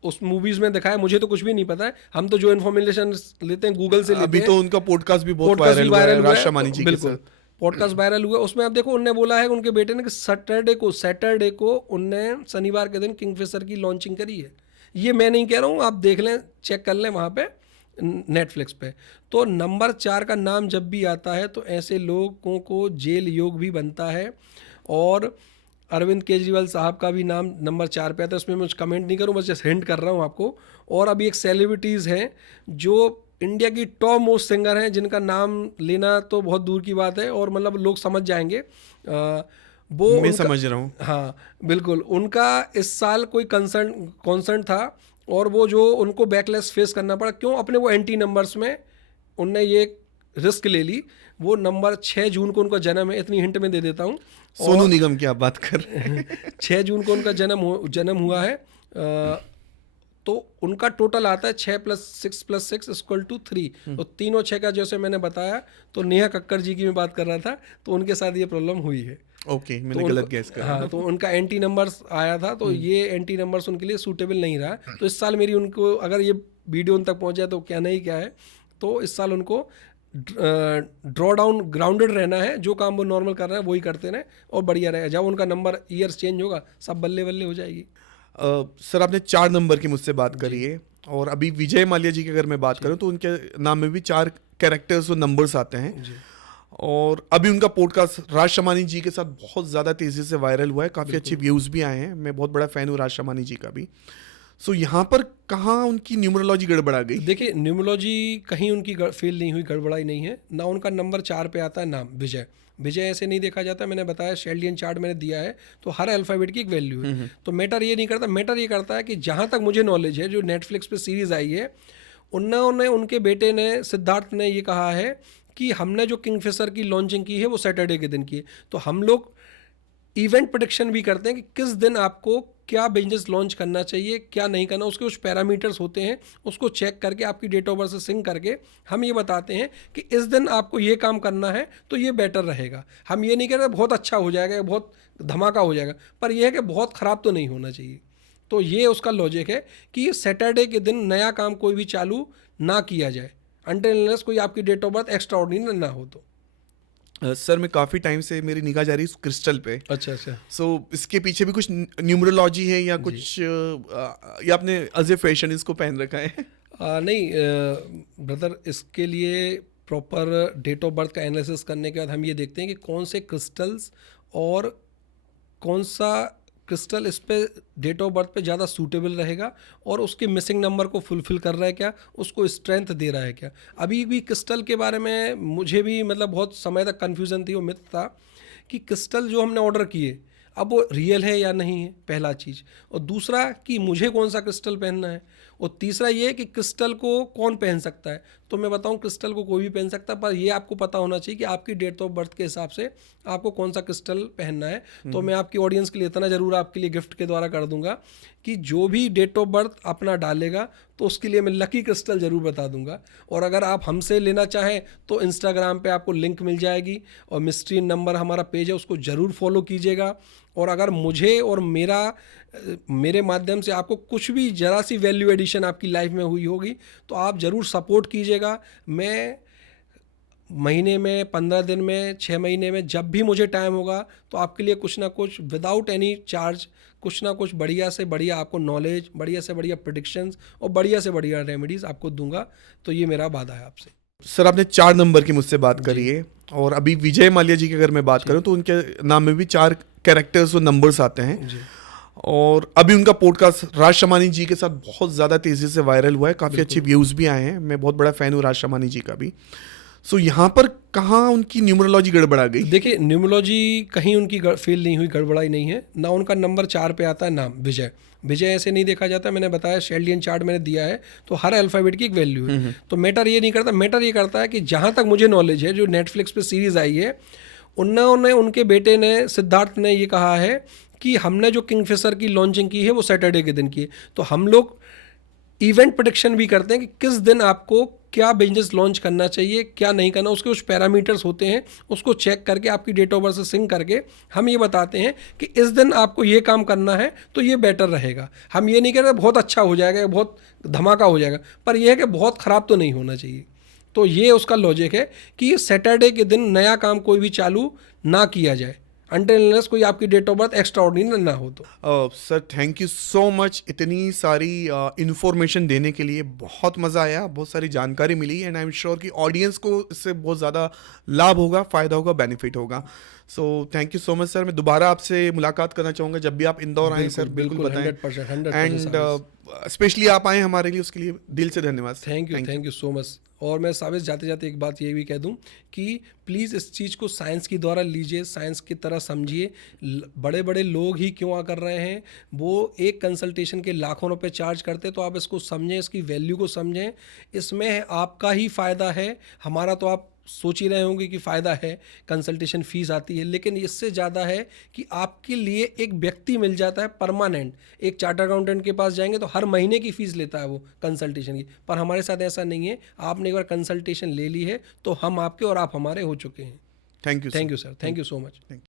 उस मूवीज में दिखाया, मुझे तो कुछ भी नहीं पता है, हम तो जो इन्फॉर्मेशन लेते हैं गूगल से लेते अभी हैं। तो उनका पॉडकास्ट भी बहुत पॉडकास्ट भी वायरल हुआ राज है, शमानी तो जी के बिल्कुल साथ। पॉडकास्ट वायरल हुआ, उसमें आप देखो उनने बोला है उनके बेटे ने कि सैटरडे को उनने शनिवार के दिन किंगफिशर की लॉन्चिंग करी है। ये मैं नहीं कह रहा हूँ, आप देख लें, चेक कर लें वहाँ पे नेटफ्लिक्स पे। तो नंबर 4 का नाम जब भी आता है तो ऐसे लोगों को जेल योग भी बनता है। और अरविंद केजरीवाल साहब का भी नाम नंबर 4 पे आता है, उसमें मैं कुछ कमेंट नहीं करूँ, बस जस्ट हिंट कर रहा हूँ आपको। और अभी एक सेलिब्रिटीज़ हैं जो इंडिया की टॉप मोस्ट सिंगर हैं, जिनका नाम लेना तो बहुत दूर की बात है, और मतलब लोग समझ जाएंगे। वो मैं समझ रहा हूँ। हाँ बिल्कुल, उनका इस साल कोई कॉन्सर्ट था, और वो जो उनको बैकलेस फेस करना पड़ा, क्यों? अपने वो एंटी नंबर्स में उनने ये रिस्क ले ली। वो नंबर 6 जून को उनका जन्म है, इतनी हिंट में दे देता हूँ। सोनू निगम की आप बात कर रहे हैं। 6 जून को उनका जन्म हुआ है। तो उनका टोटल आता है 6 + 6 + 6 = 3। तो तीनों 6 का जैसे मैंने बताया, तो नेहा कक्कर जी की मैं बात कर रहा था, तो उनके साथ ये प्रॉब्लम हुई है। ओके, मैंने तो गलत गैस करा। हाँ, तो उनका एंटी नंबर्स आया था, तो ये एंटी नंबर्स उनके लिए सूटेबल नहीं रहा। तो इस साल मेरी उनको, अगर ये वीडियो उन तक पहुंचा तो क्या नहीं क्या है, तो इस साल उनको ड्रॉ डाउन ग्राउंडेड रहना है, जो काम वो नॉर्मल कर रहे हैं वही करते रहें, और बढ़िया रहेगा। जब उनका नंबर ईयर्स चेंज होगा, सब बल्ले बल्ले हो जाएगी। सर आपने 4 नंबर की मुझसे बात करी है, और अभी विजय माल्या जी की अगर मैं बात करूं तो उनके नाम में भी 4 कैरेक्टर्स और नंबर्स आते हैं। और अभी उनका पॉडकास्ट राज शमानी जी के साथ बहुत ज़्यादा तेज़ी से वायरल हुआ है, काफ़ी अच्छे व्यूज़ भी आए हैं। मैं बहुत बड़ा फ़ैन हूँ राज शमानी जी का भी। सो यहाँ पर कहाँ उनकी न्यूमरोलॉजी गड़बड़ा गई? देखिए, न्यूमरोलॉजी कहीं उनकी फेल नहीं हुई, गड़बड़ाई नहीं है ना। उनका नंबर 4 पे आता है नाम विजय। विजय ऐसे नहीं देखा जाता, मैंने बताया शेल्डियन चार्ट मैंने दिया है, तो हर अल्फ़ाबेट की एक वैल्यू है। तो मैटर ये नहीं करता, मैटर ये करता है कि जहाँ तक मुझे नॉलेज है, जो नेटफ्लिक्स पे सीरीज़ आई है, उन्होंने, उनके बेटे ने, सिद्धार्थ ने ये कहा है कि हमने जो किंगफिशर की लॉन्चिंग की है वो सैटरडे के दिन की है। तो हम लोग इवेंट प्रेडिक्शन भी करते हैं कि किस दिन आपको क्या बिजनेस लॉन्च करना चाहिए, क्या नहीं करना, उसके कुछ पैरामीटर्स होते हैं, उसको चेक करके आपकी डेट ऑफ बर्थ से सिंक करके हम ये बताते हैं कि इस दिन आपको ये काम करना है तो ये बेटर रहेगा। हम ये नहीं कह रहे बहुत अच्छा हो जाएगा, बहुत धमाका हो जाएगा, पर यह है कि बहुत ख़राब तो नहीं होना चाहिए। तो ये उसका लॉजिक है कि सैटरडे के दिन नया काम कोई भी चालू ना किया जाए, अनटिल अनलेस कोई आपकी date of birth extraordinary ना हो। तो सर मैं काफ़ी टाइम से मेरी निगाह जा रही है क्रिस्टल पे। अच्छा। सो इसके पीछे भी कुछ न्यूमरोलॉजी है या कुछ या आपने एज ए फैशन इसको पहन रखा है? नहीं ब्रदर, इसके लिए प्रॉपर डेट ऑफ बर्थ का एनालिसिस करने के बाद हम ये देखते हैं कि कौन से क्रिस्टल्स और कौन सा क्रिस्टल इस पे डेट ऑफ बर्थ पे ज़्यादा सूटेबल रहेगा, और उसके मिसिंग नंबर को फुलफिल कर रहा है क्या, उसको स्ट्रेंथ दे रहा है क्या। अभी भी क्रिस्टल के बारे में मुझे भी मतलब बहुत समय तक कन्फ्यूज़न थी, वो मिथ था कि क्रिस्टल जो हमने ऑर्डर किए अब वो रियल है या नहीं है, पहला चीज़। और दूसरा कि मुझे कौन सा क्रिस्टल पहनना है, और तीसरा ये कि क्रिस्टल को कौन पहन सकता है। तो मैं बताऊं, क्रिस्टल को कोई भी पहन सकता है, पर ये आपको पता होना चाहिए कि आपकी डेट ऑफ बर्थ के हिसाब से आपको कौन सा क्रिस्टल पहनना है। तो मैं आपकी ऑडियंस के लिए इतना ज़रूर आपके लिए गिफ्ट के द्वारा कर दूंगा कि जो भी डेट ऑफ बर्थ अपना डालेगा तो उसके लिए मैं लकी क्रिस्टल ज़रूर बता दूंगा। और अगर आप हमसे लेना चाहें तो इंस्टाग्राम पे आपको लिंक मिल जाएगी, और मिस्ट्री नंबर हमारा पेज है, उसको ज़रूर फॉलो कीजिएगा। और अगर मुझे और मेरे माध्यम से आपको कुछ भी ज़रा सी वैल्यू एडिशन आपकी लाइफ में हुई होगी तो आप ज़रूर सपोर्ट कीजिएगा। मैं महीने में, 15 दिन में, 6 महीने में, जब भी मुझे टाइम होगा तो आपके लिए कुछ ना कुछ विदाउट एनी चार्ज, कुछ ना कुछ बढ़िया से बढ़िया आपको नॉलेज, बढ़िया से बढ़िया प्रेडिक्शंस और बढ़िया से बढ़िया रेमेडीज़ आपको दूंगा। तो ये मेरा वादा है आपसे। सर आपने 4 नंबर की मुझसे बात करी है, और अभी विजय माल्या जी की अगर मैं बात करूं तो उनके नाम में भी 4 कैरेक्टर्स और नंबर्स आते हैं। और अभी उनका पॉडकास्ट राज शमानी जी के साथ बहुत ज़्यादा तेज़ी से वायरल हुआ है, काफ़ी अच्छे व्यूज़ भी आए हैं। मैं बहुत बड़ा फ़ैन हूँ राज शमानी जी का भी। सो यहाँ पर कहाँ उनकी न्यूमरोलॉजी गड़बड़ा गई? देखिए, न्यूमरोलॉजी कहीं उनकी फेल नहीं हुई, गड़बड़ाई नहीं है ना। उनका नंबर 4 पे आता है नाम विजय। विजय ऐसे नहीं देखा जाता, मैंने बताया शेल्डियन चार्ट मैंने दिया है, तो हर अल्फ़ाबेट की एक वैल्यू है। तो मैटर ये नहीं करता, मैटर ये करता है कि जहाँ तक मुझे नॉलेज है, जो नेटफ्लिक्स पे सीरीज़ आई है, उन्होंने, उनके बेटे ने, सिद्धार्थ ने ये कहा है कि हमने जो किंगफिशर की लॉन्चिंग की है वो सैटरडे के दिन की है। तो हम लोग इवेंट प्रेडिक्शन भी करते हैं कि किस दिन आपको क्या बिजनेस लॉन्च करना चाहिए, क्या नहीं करना, उसके कुछ पैरामीटर्स होते हैं, उसको चेक करके आपकी डेट ऑफ बर्थ से सिंक करके हम ये बताते हैं कि इस दिन आपको ये काम करना है तो ये बेटर रहेगा। हम ये नहीं कह रहे बहुत अच्छा हो जाएगा, बहुत धमाका हो जाएगा, पर यह है कि बहुत ख़राब तो नहीं होना चाहिए। तो ये उसका लॉजिक है कि सैटरडे के दिन नया काम कोई भी चालू ना किया जाए अनटिल अनलेस कोई आपकी date of birth extraordinary ना हो। तो sir thank you so much इतनी सारी इन्फॉर्मेशन देने के लिए, बहुत मज़ा आया, बहुत सारी जानकारी मिली एंड आई एम श्योर कि ऑडियंस को इससे बहुत ज़्यादा लाभ होगा, फ़ायदा होगा, बेनिफिट होगा। So thank you so much sir. मैं दोबारा आपसे मुलाकात करना चाहूँगा जब भी आप इंदौर आएँ सर, बिल्कुल बताएं। 100% एंड स्पेशली आप आए हमारे लिए, उसके लिए दिल से धन्यवाद। Thank you so much. और मैं साबित जाते जाते एक बात ये भी कह दूं कि प्लीज़ इस चीज़ को साइंस की द्वारा लीजिए, साइंस की तरह समझिए। बड़े बड़े लोग ही क्यों कर रहे हैं, वो एक कंसल्टेशन के लाखों रुपए चार्ज करते, तो आप इसको समझें, इसकी वैल्यू को समझें। इसमें आपका ही फ़ायदा है, हमारा तो आप सोच ही रहे होंगे कि फ़ायदा है, कंसल्टेशन फ़ीस आती है, लेकिन इससे ज़्यादा है कि आपके लिए एक व्यक्ति मिल जाता है परमानेंट। एक चार्टर्ड अकाउंटेंट के पास जाएंगे तो हर महीने की फ़ीस लेता है वो कंसल्टेशन की, पर हमारे साथ ऐसा नहीं है। आपने एक बार कंसल्टेशन ले ली है तो हम आपके और आप हमारे हो चुके हैं। Thank you sir, thank you so much.